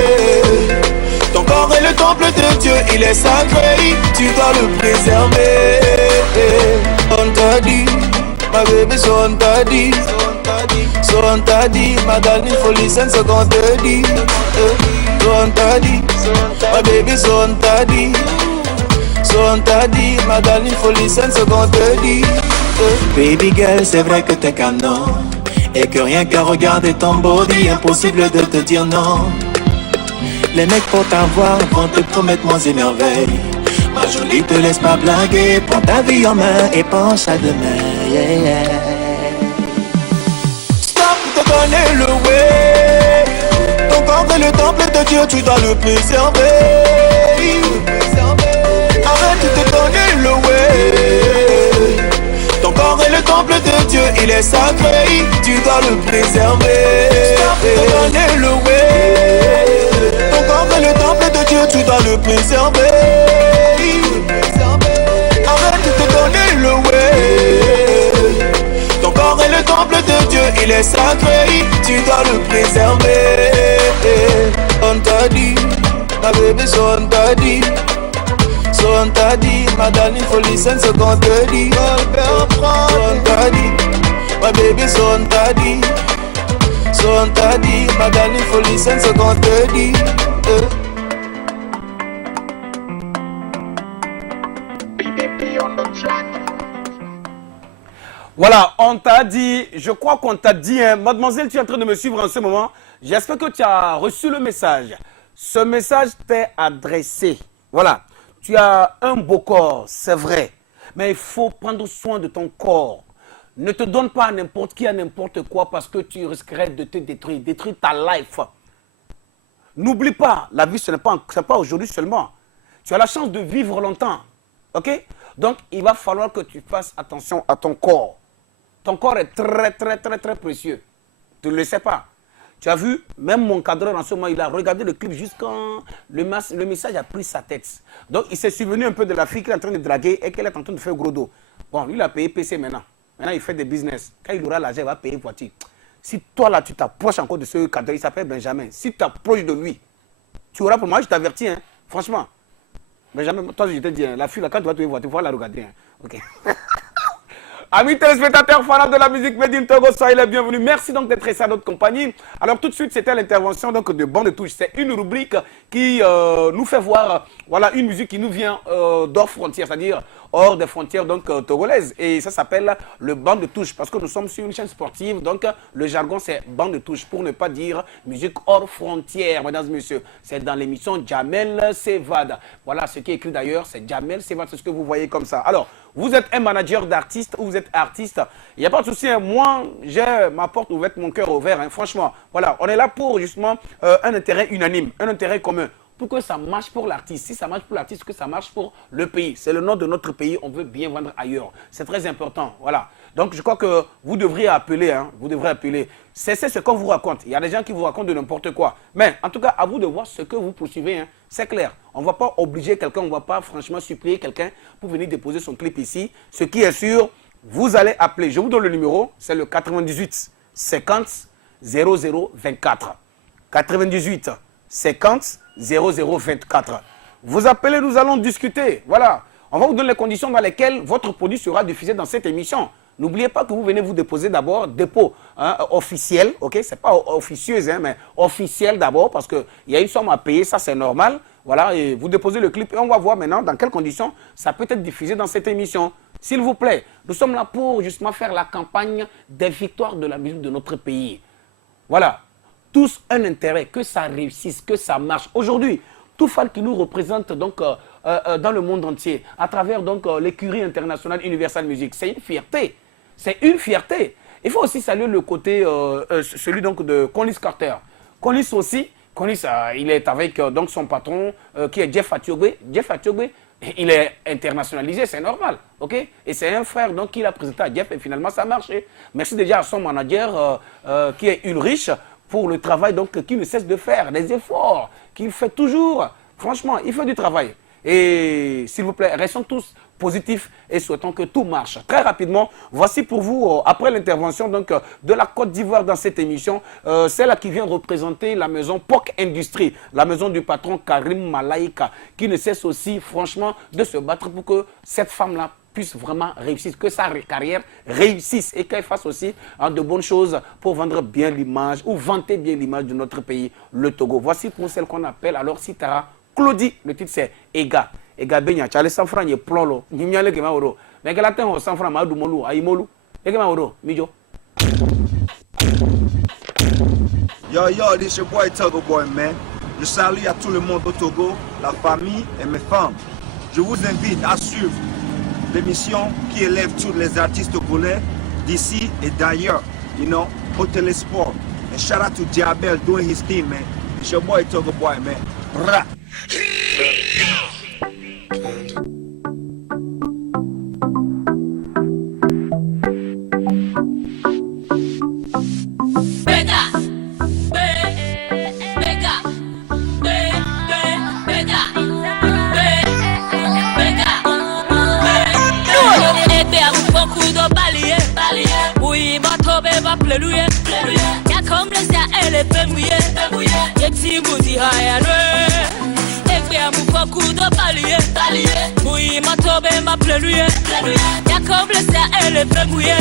Ton corps est le temple de Dieu, il est sacré, tu dois le préserver. On t'a dit, ma baby, so on t'a dit. So on t'a dit, ma darling, faut listen ce qu'on te dit. So on t'a dit, ma baby, so on t'a dit. So on t'a dit, ma darling, faut listen ce qu'on te dit. Baby girl, c'est vrai que t'es canon. Et que rien qu'à regarder ton body, impossible de te dire non. Les mecs pour t'avoir vont te promettre moins et merveilles. Ma jolie, te laisse pas blaguer. Prends ta vie en main et pense à demain. Yeah, yeah. Donner le way. Ton corps est le temple de Dieu, tu dois le préserver. Arrête de te donner le way. Ton corps est le temple de Dieu, il est sacré, tu dois le préserver. Donner le way. Ton corps est le temple de Dieu, tu dois le préserver. Arrête de te donner le way. Ton corps est le temple de Dieu, il est sacré, tu dois le préserver. On t'a dit, ma baby, so on t'a dit. So on t'a dit, ma darling, faut listen ce qu'on te dit. So on t'a dit, ma baby, so on t'a dit. So on t'a dit, ma darling, faut listen ce qu'on te dit. Voilà, on t'a dit, je crois qu'on t'a dit, hein, mademoiselle, tu es en train de me suivre en ce moment. J'espère que tu as reçu le message. Ce message t'est adressé. Voilà. Tu as un beau corps, c'est vrai. Mais il faut prendre soin de ton corps. Ne te donne pas à n'importe qui, à n'importe quoi, parce que tu risquerais de te détruire. Détruire ta life. N'oublie pas, la vie, ce n'est pas aujourd'hui seulement. Tu as la chance de vivre longtemps. Ok? Donc, il va falloir que tu fasses attention à ton corps. Ton corps est très, très, très, très précieux. Tu ne le sais pas. Tu as vu, même mon cadreur en ce moment, il a regardé le clip jusqu'à le message a pris sa tête. Donc, il s'est souvenu un peu de la fille qu'il est en train de draguer et qu'elle est en train de faire gros dos. Bon, lui, il a payé PC maintenant. Maintenant, il fait des business. Quand il aura l'argent, il va payer voiture. Si toi, là, tu t'approches encore de ce cadreur, il s'appelle Benjamin. Si tu t'approches de lui, tu auras pour moi, je t'avertis, hein, franchement. Benjamin, toi, je te dis, hein, la fille, là, quand tu vas trouver voiture, il faut la regarder. Hein. Ok. Amis téléspectateurs, fans de la musique Made in Togo, soyez les bienvenus. Merci donc d'être restés à notre compagnie. Alors tout de suite, c'était l'intervention donc de Bande de Touche. C'est une rubrique qui nous fait voir voilà, une musique qui nous vient d'hors frontières, c'est-à-dire hors des frontières donc togolaises. Et ça s'appelle le Bande de Touche parce que nous sommes sur une chaîne sportive. Donc le jargon c'est Bande de Touche pour ne pas dire musique hors frontières, mesdames et messieurs. C'est dans l'émission Jamel Sevad. Voilà ce qui est écrit d'ailleurs, c'est Jamel Sevad, c'est ce que vous voyez comme ça. Alors, vous êtes un manager d'artiste ou vous êtes artiste, il n'y a pas de souci. Hein. Moi, j'ai ma porte ouverte, mon cœur ouvert. Hein. Franchement, voilà, on est là pour justement un intérêt unanime, un intérêt commun. Pour que ça marche pour l'artiste. Si ça marche pour l'artiste, que ça marche pour le pays. C'est le nom de notre pays, on veut bien vendre ailleurs. C'est très important, voilà. Donc, je crois que vous devriez appeler, hein, vous devrez appeler. C'est ce qu'on vous raconte. Il y a des gens qui vous racontent de n'importe quoi. Mais, en tout cas, à vous de voir ce que vous poursuivez. Hein. C'est clair. On ne va pas obliger quelqu'un, on ne va pas franchement supplier quelqu'un pour venir déposer son clip ici. Ce qui est sûr, vous allez appeler. Je vous donne le numéro, c'est le 98 50 00 24. 98 50 0024. Vous appelez, nous allons discuter. Voilà. On va vous donner les conditions dans lesquelles votre produit sera diffusé dans cette émission. N'oubliez pas que vous venez vous déposer d'abord, dépôt hein, officiel, ok? C'est pas officieuse, hein, mais officiel d'abord, parce qu'il y a une somme à payer, ça c'est normal. Voilà, et vous déposez le clip et on va voir maintenant dans quelles conditions ça peut être diffusé dans cette émission. S'il vous plaît, nous sommes là pour justement faire la campagne des victoires de la musique de notre pays. Voilà. Tous un intérêt, que ça réussisse, que ça marche. Aujourd'hui, tout fan qui nous représente donc, dans le monde entier, à travers donc l'écurie internationale Universal Music, c'est une fierté. C'est une fierté. Il faut aussi saluer le côté, celui donc de Conlis Carter. Conlis aussi, Conlis, il est avec donc son patron qui est Jeff Atiogbe. Jeff Atiogbe, il est internationalisé, c'est normal, ok? Et c'est un frère donc qui l'a présenté à Jeff et finalement ça a marché. Merci déjà à son manager qui est Ulrich, pour le travail donc qu'il ne cesse de faire, des efforts qu'il fait toujours. Franchement, il fait du travail. Et s'il vous plaît, restons tous positifs et souhaitons que tout marche. Très rapidement, voici pour vous, après l'intervention donc de la Côte d'Ivoire dans cette émission, celle qui vient représenter la maison POC Industrie, la maison du patron Karim Malaika, qui ne cesse aussi franchement de se battre pour que cette femme-là puisse vraiment réussir, que sa carrière réussisse et qu'elle fasse aussi de bonnes choses pour vendre bien l'image ou vanter bien l'image de notre pays, le Togo. Voici pour celle qu'on appelle alors Sitara Claudie. Le titre c'est Ega. Ega Benya, tu as les 100 francs, il y a plolo. Il y a les gens qui mais qu'elle a 100 francs, Madou Molu, Aïmolu. Les gens qui Mijo. Yo, this your boy Togo Boy, man. Je salue à tout le monde au Togo, la famille et mes femmes. Je vous invite à suivre l'émission qui élève tous les artistes togolais d'ici et d'ailleurs, you know, au Télésport. And shout out to Diabel doing his thing, man. It's your boy Togo Boy, man. Rah. Y'a comme les y'a elle est fait mouiller. Y'a petit bouti haya noue. Et puis à mon beaucoup de palier. Mouille ma tobe ma pleluye. Y'a comme les y'a elle est fait mouiller.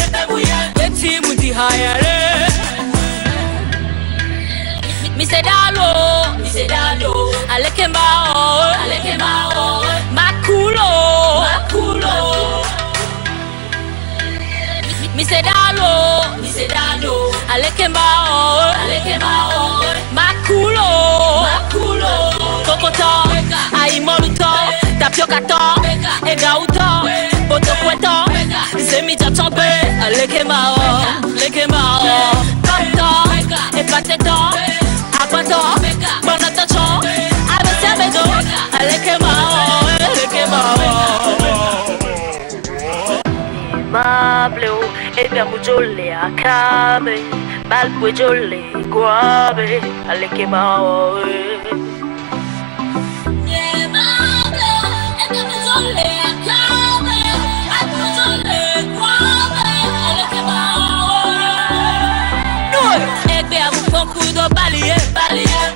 Y'a petit bouti haya noue. Mi se dalo. Aleke mao. Makulo. Mi se dalo. Aleke mao. Makulo. Kokoto. Aimoluto. Tapio tapiocato, e gauto, boto cueto, semilla tombe, le quemao, canto, e pateto, apato, bonatacho, abesabedo, le quemao. Mableo, e gamujole akabe, balpujole, guabe, le quemao.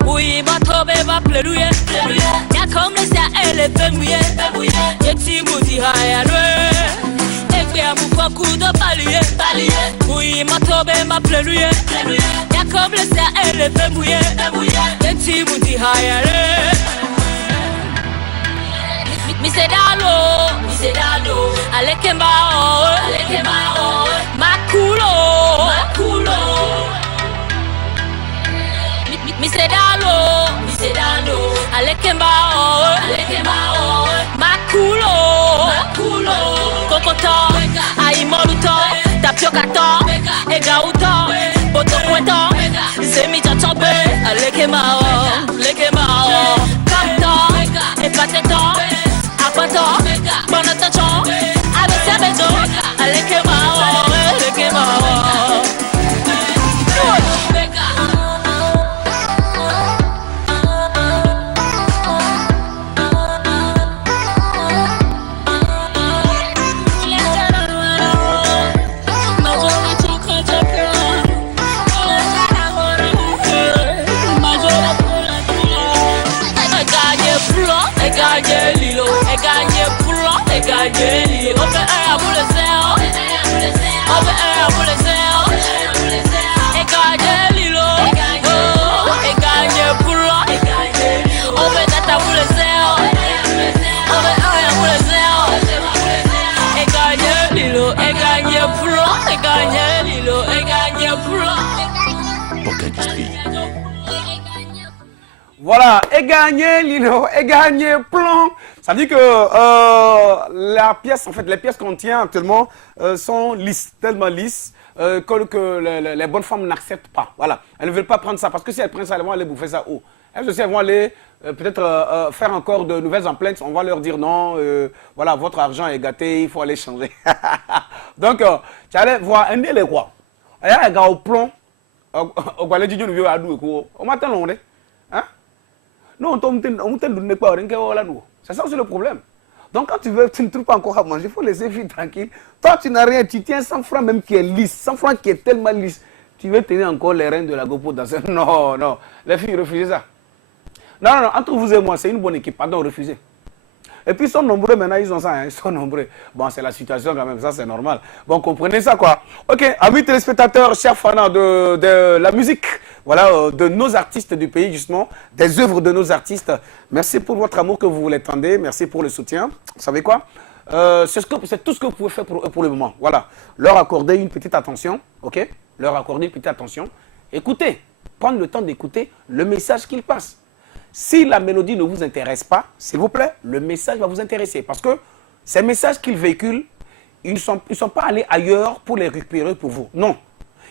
Oui, ma tobe va pleurer. Y'a comme les ça, elle est fémouillée. Y'a Timothy Hayalwe. Et puis à mon coup de palier. Oui, ma tobe va pleurer. Y'a comme les ça, elle est fémouillée. Y'a Timothy Hayalwe. Misedalo, Alekembao, Makulo. Misedalo, Alekembao, Makulo, Kokoto, Aimoluto, Tapiocato, Egauto, Botocueto, Semija Tombe, Alekembao, Canto, Epateto, Apato, Bonatacho, Abesabeto, Alekembao. Voilà, et gagné Lilo, et gagné plan. Ça dit que la pièce, en fait, les pièces qu'on tient actuellement sont lisses, tellement lisses que les bonnes femmes n'acceptent pas. Voilà, elles ne veulent pas prendre ça parce que si elles prennent ça, elles vont aller bouffer ça haut. Elles aussi, elles vont aller peut-être faire encore de nouvelles emplettes. On va leur dire non, voilà, votre argent est gâté, il faut aller changer. Donc, tu allais voir un des quoi. Il y a un gars au plomb, au balai du vieux à nous, on m'attend long, hein? Non, c'est ça aussi le problème. Donc quand tu ne trouves pas encore à manger, il faut laisser vivre tranquille. Toi, tu n'as rien, tu tiens 100 francs même qui est lisse, 100 francs qui est tellement lisse. Tu veux tenir encore les reins de la GoPro dans ce... Non, non, les filles, refusez ça. Non, non, entre vous et moi, c'est une bonne équipe, pardon, refusez. Et puis ils sont nombreux maintenant, ils ont ça, hein, ils sont nombreux. Bon, c'est la situation quand même, ça c'est normal. Bon, comprenez ça quoi. Ok, amis téléspectateurs, chers fans de la musique, voilà, de nos artistes du pays justement, des œuvres de nos artistes. Merci pour votre amour que vous les tendez, merci pour le soutien. Vous savez quoi, c'est tout ce que vous pouvez faire pour le moment. Voilà, leur accorder une petite attention, ok, leur accorder une petite attention. Écoutez, prendre le temps d'écouter le message qu'ils passent. Si la mélodie ne vous intéresse pas, s'il vous plaît, le message va vous intéresser. Parce que ces messages qu'ils véhiculent, ils ne sont pas allés ailleurs pour les récupérer pour vous. Non.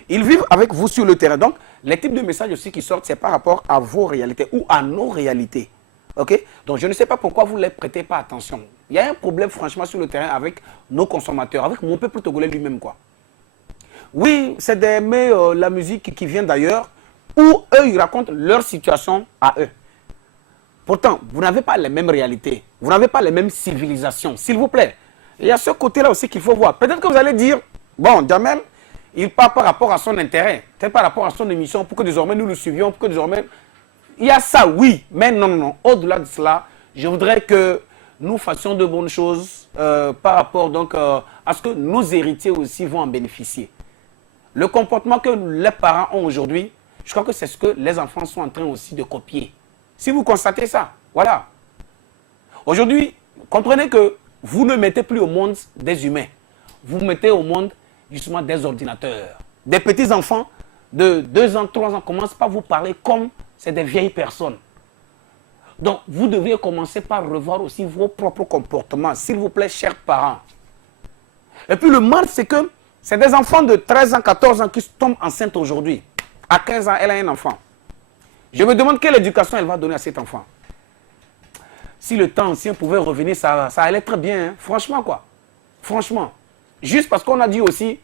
Ils vivent avec vous sur le terrain. Donc, les types de messages aussi qui sortent, c'est par rapport à vos réalités ou à nos réalités. OK? Donc, je ne sais pas pourquoi vous ne les prêtez pas attention. Il y a un problème, franchement, sur le terrain avec nos consommateurs, avec mon peuple togolais lui-même, quoi. Oui, c'est d'aimer la musique qui vient d'ailleurs, où eux, ils racontent leur situation à eux. Pourtant, vous n'avez pas les mêmes réalités. Vous n'avez pas les mêmes civilisations. S'il vous plaît. Il y a ce côté-là aussi qu'il faut voir. Peut-être que vous allez dire, bon, Jamel, il part par rapport à son intérêt. Peut-être par rapport à son émission, pour que désormais nous le suivions, pour que désormais... Il y a ça, oui. Mais non, non, non. Au-delà de cela, je voudrais que nous fassions de bonnes choses par rapport donc à ce que nos héritiers aussi vont en bénéficier. Le comportement que les parents ont aujourd'hui, je crois que c'est ce que les enfants sont en train aussi de copier. Si vous constatez ça, voilà. Aujourd'hui, comprenez que vous ne mettez plus au monde des humains. Vous mettez au monde justement des ordinateurs. Des petits enfants de 2 ans, 3 ans commencent pas à vous parler comme c'est des vieilles personnes. Donc, vous devriez commencer par revoir aussi vos propres comportements, s'il vous plaît, chers parents. Et puis le mal, c'est que c'est des enfants de 13 ans, 14 ans qui tombent enceintes aujourd'hui. À 15 ans, elle a un enfant. Je me demande quelle éducation elle va donner à cet enfant. Si le temps ancien pouvait revenir, ça allait très bien. Hein. Franchement, quoi. Franchement. Juste parce qu'on a dit aussi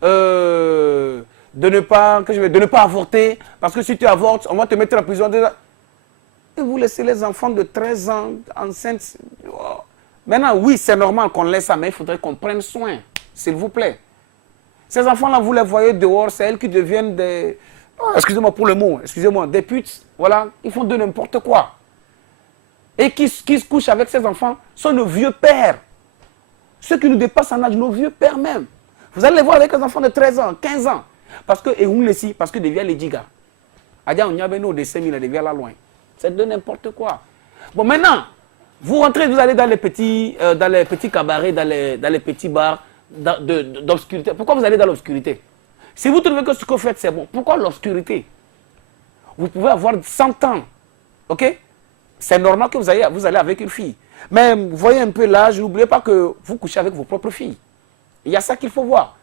de ne pas avorter. Parce que si tu avortes, on va te mettre en prison. Et vous laissez les enfants de 13 ans enceintes. Oh. Maintenant, oui, c'est normal qu'on laisse ça, mais il faudrait qu'on prenne soin. S'il vous plaît. Ces enfants-là, vous les voyez dehors, c'est elles qui deviennent des... Oh, excusez-moi pour le mot, excusez-moi, des putes. Voilà, ils font de n'importe quoi. Et qui se couchent avec ces enfants sont nos vieux pères. Ceux qui nous dépassent en âge, nos vieux pères même. Vous allez les voir avec les enfants de 13 ans, 15 ans. Parce que, et on les si, parce que devient les digas. Adia, on y avait nos décès, il devient là loin. C'est de n'importe quoi. Bon, maintenant, vous rentrez, vous allez dans les petits cabarets, dans les petits bars d'obscurité. Pourquoi vous allez dans l'obscurité? Si vous trouvez que ce que vous faites, c'est bon, pourquoi l'obscurité? Vous pouvez avoir 100 ans, ok? C'est normal que vous allez avec une fille. Mais vous voyez un peu l'âge, n'oubliez pas que vous couchez avec vos propres filles. Il y a ça qu'il faut voir.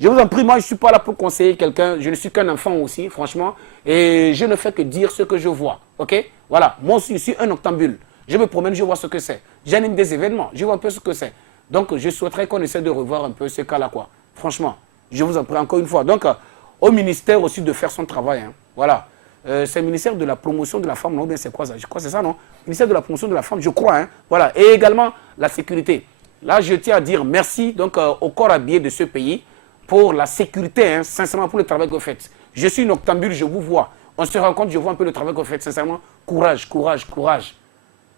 Je vous en prie, moi je ne suis pas là pour conseiller quelqu'un, je ne suis qu'un enfant aussi, franchement, et je ne fais que dire ce que je vois, ok? Voilà, moi aussi je suis un octambule. Je me promène, je vois ce que c'est. J'anime des événements, je vois un peu ce que c'est. Donc je souhaiterais qu'on essaie de revoir un peu ce cas-là, quoi. Franchement, je vous en prie encore une fois. Donc au ministère aussi de faire son travail, hein. Voilà. C'est le ministère de la promotion de la femme, non? Bien c'est quoi ça? Je crois que c'est ça, non? Ministère de la promotion de la femme, je crois, hein. Voilà. Et également la sécurité. Là, je tiens à dire merci donc au corps habillé de ce pays pour la sécurité, hein, sincèrement, pour le travail que vous faites. Je suis une octambule, je vous vois. On se rencontre, je vois un peu le travail que vous faites, sincèrement. Courage, courage, courage.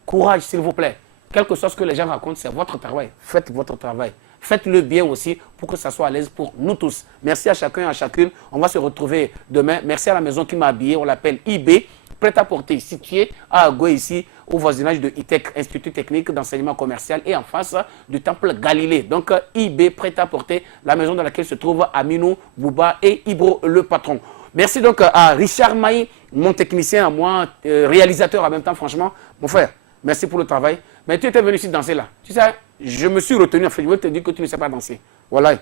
Courage, s'il vous plaît. Quel que soit ce que les gens racontent, c'est votre travail. Faites votre travail. Faites-le bien aussi pour que ça soit à l'aise pour nous tous. Merci à chacun et à chacune. On va se retrouver demain. Merci à la maison qui m'a habillé. On l'appelle IB, prêt-à-porter, situé à Agoué ici, au voisinage de ITEC, Institut technique d'enseignement commercial, et en face du temple Galilée. Donc IB, prêt-à-porter, la maison dans laquelle se trouvent Aminou, Bouba et Ibro, le patron. Merci donc à Richard Maï, mon technicien, à moi, réalisateur en même temps, franchement. Mon frère, merci pour le travail. Mais tu étais venu ici danser là. Tu sais, je me suis retenu, en fait, je veux te dire que tu ne sais pas danser. Voilà.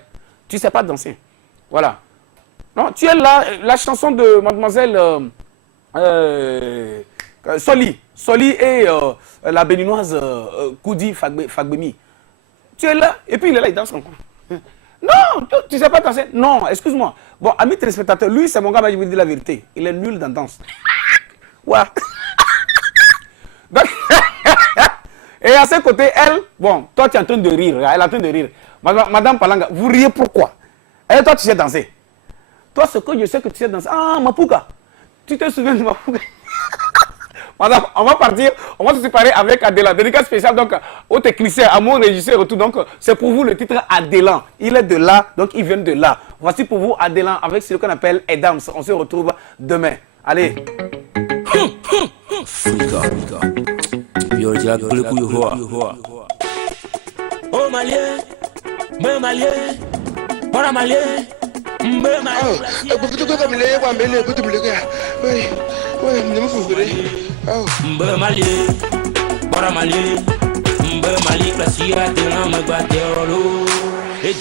Tu ne sais pas danser. Voilà. Non, tu es là, la chanson de mademoiselle Soli. Soli et la béninoise Koudi Fagbemi. Tu es là, et puis il est là, il danse encore. Non, tu ne sais pas danser. Non, excuse-moi. Bon, amis téléspectateurs, lui, c'est mon gars, mais je vous dis la vérité. Il est nul dans danse. Ouais. Donc, et à ses côtés, elle, bon, toi tu es en train de rire, elle est en train de rire. Madame Palanga, vous riez pourquoi? Et toi tu sais danser. Toi ce que je sais que tu sais danser. Ah, Mapouka, tu te souviens de Mapouka? Madame, on va partir, on va se séparer avec Adélan. Dédicace spéciale donc au technicien, à mon régisseur et tout. Donc c'est pour vous le titre Adélan. Il est de là, donc il vient de là. Voici pour vous Adélan avec ce qu'on appelle Edams. On se retrouve demain. Allez. Oh malien, me malien, para malien, me malien. Mbe malien, para malien, mbe malien, plasira de la me batero. Et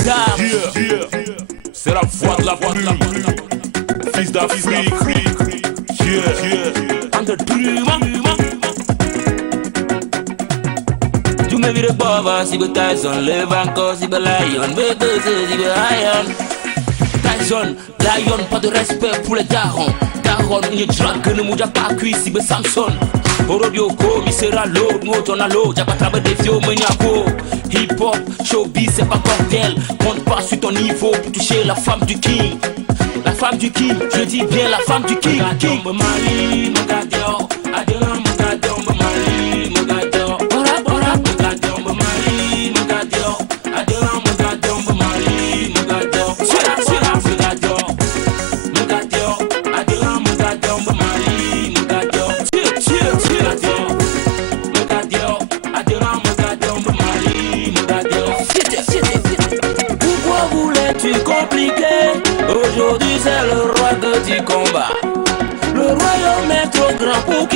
c'est la voix de la plume, fils d'Afrique. Entre tu me vires baba, si be Tyson, le banco, si be Lion, be Dose, si be Iron. Tyson, Lion, pas de respect pour les darons. Daron, une drague que ne mouja pas cuit, si be Samson. Orobioko, misera l'eau, nous on a l'eau, Jabatrabe des fios, Menyako. Hip hop, showbiz, c'est pas cocktail. Compte pas sur ton niveau pour toucher la femme du king. La femme du king, je dis bien la femme du king. King, Mali, Mogadeo, Adelan, Mogadeo, Mali, Mogadeo. Aujourd'hui c'est le roi que tu combats. Le royaume est trop grand pour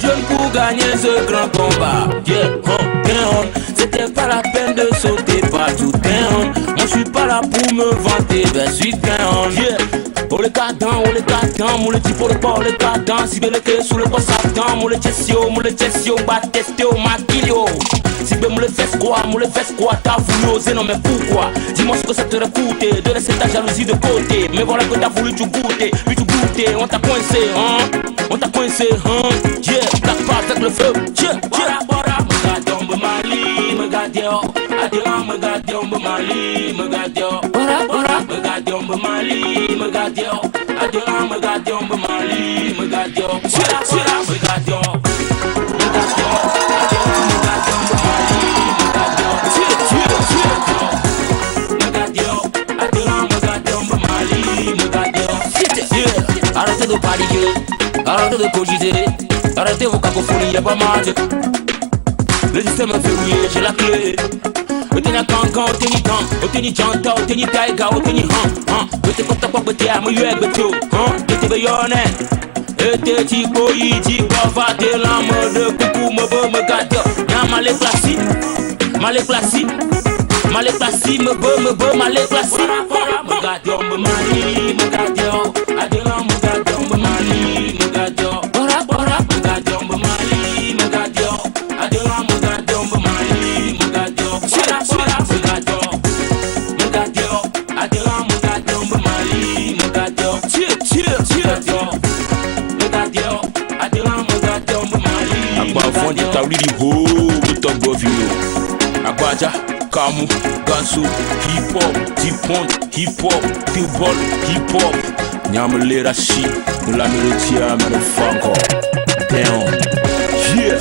jeunes pour gagner ce grand combat. Yeah, c'était pas la peine de sauter partout. Moi je suis pas là pour me vanter, ben suis yeah. Oh les cadans, mon le type, oh les cadans. Si bien le que sous le corps Satan, mon le tessio, bah testé au maquillot. Si bien mon le fesse quoi, t'as voulu oser, non mais pourquoi? Dis-moi ce que ça te coûté de laisser ta jalousie de côté. Mais voilà que t'as voulu tout goûter, on t'a coincé, yeah, t'as pas avec le feu, yeah, bora, me mali, me gadio, adiran, me gadio, me mali, me gadio, bora, me gadio, me mali, me gadio, adiran, me gadio, me mali, me gadio, me gadio. Arrêtez de paniquer, arrêtez de cogiter, arrêtez vos cacophonies, y'a pas marge. Le système est verrouillé, j'ai la clé. Oteni kankan, oteni janta, oteni taiga, oteni Bete kota kwa bete ya mu yue beto, bete be yone. Ete ti boyi, ti bava de l'âme de coucou, me beau me gâteau. Y'a malé placé, me beau, malé placé. Me gâteau, me mali, me gâteau. Adiran, me gâteau, me mali, me gâteau. Bora, me gâteau, me mali, me gâteau. Adiran, me gâteau, me mali, me gâteau. Me gâteau, adiran, me gâteau, me mali, me gâteau. Me gâteau, adiran, me gâteau, me mali. Agba fondi tawlidi ho, butogo vino. Agbaja, kamu, gansu, hip hop, hip hop, football, hip hop. Nyamele rashi, la mélodie à motherfucker. Damn. Yeah.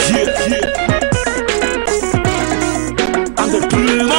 I'm the blue.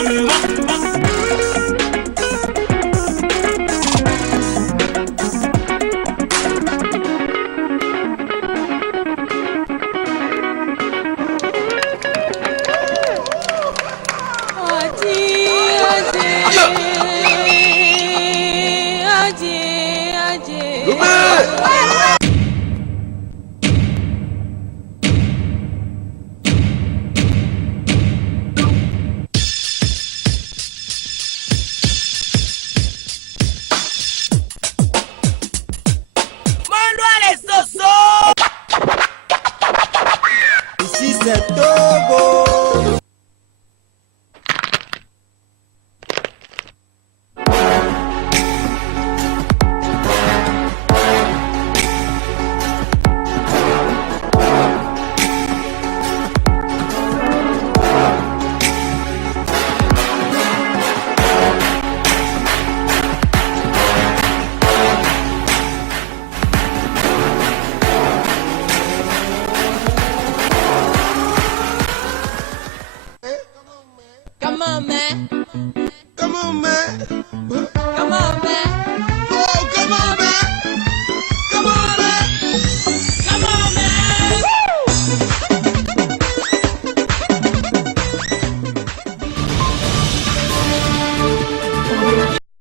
Ici c'est Togo. Come on, man. Come on, man.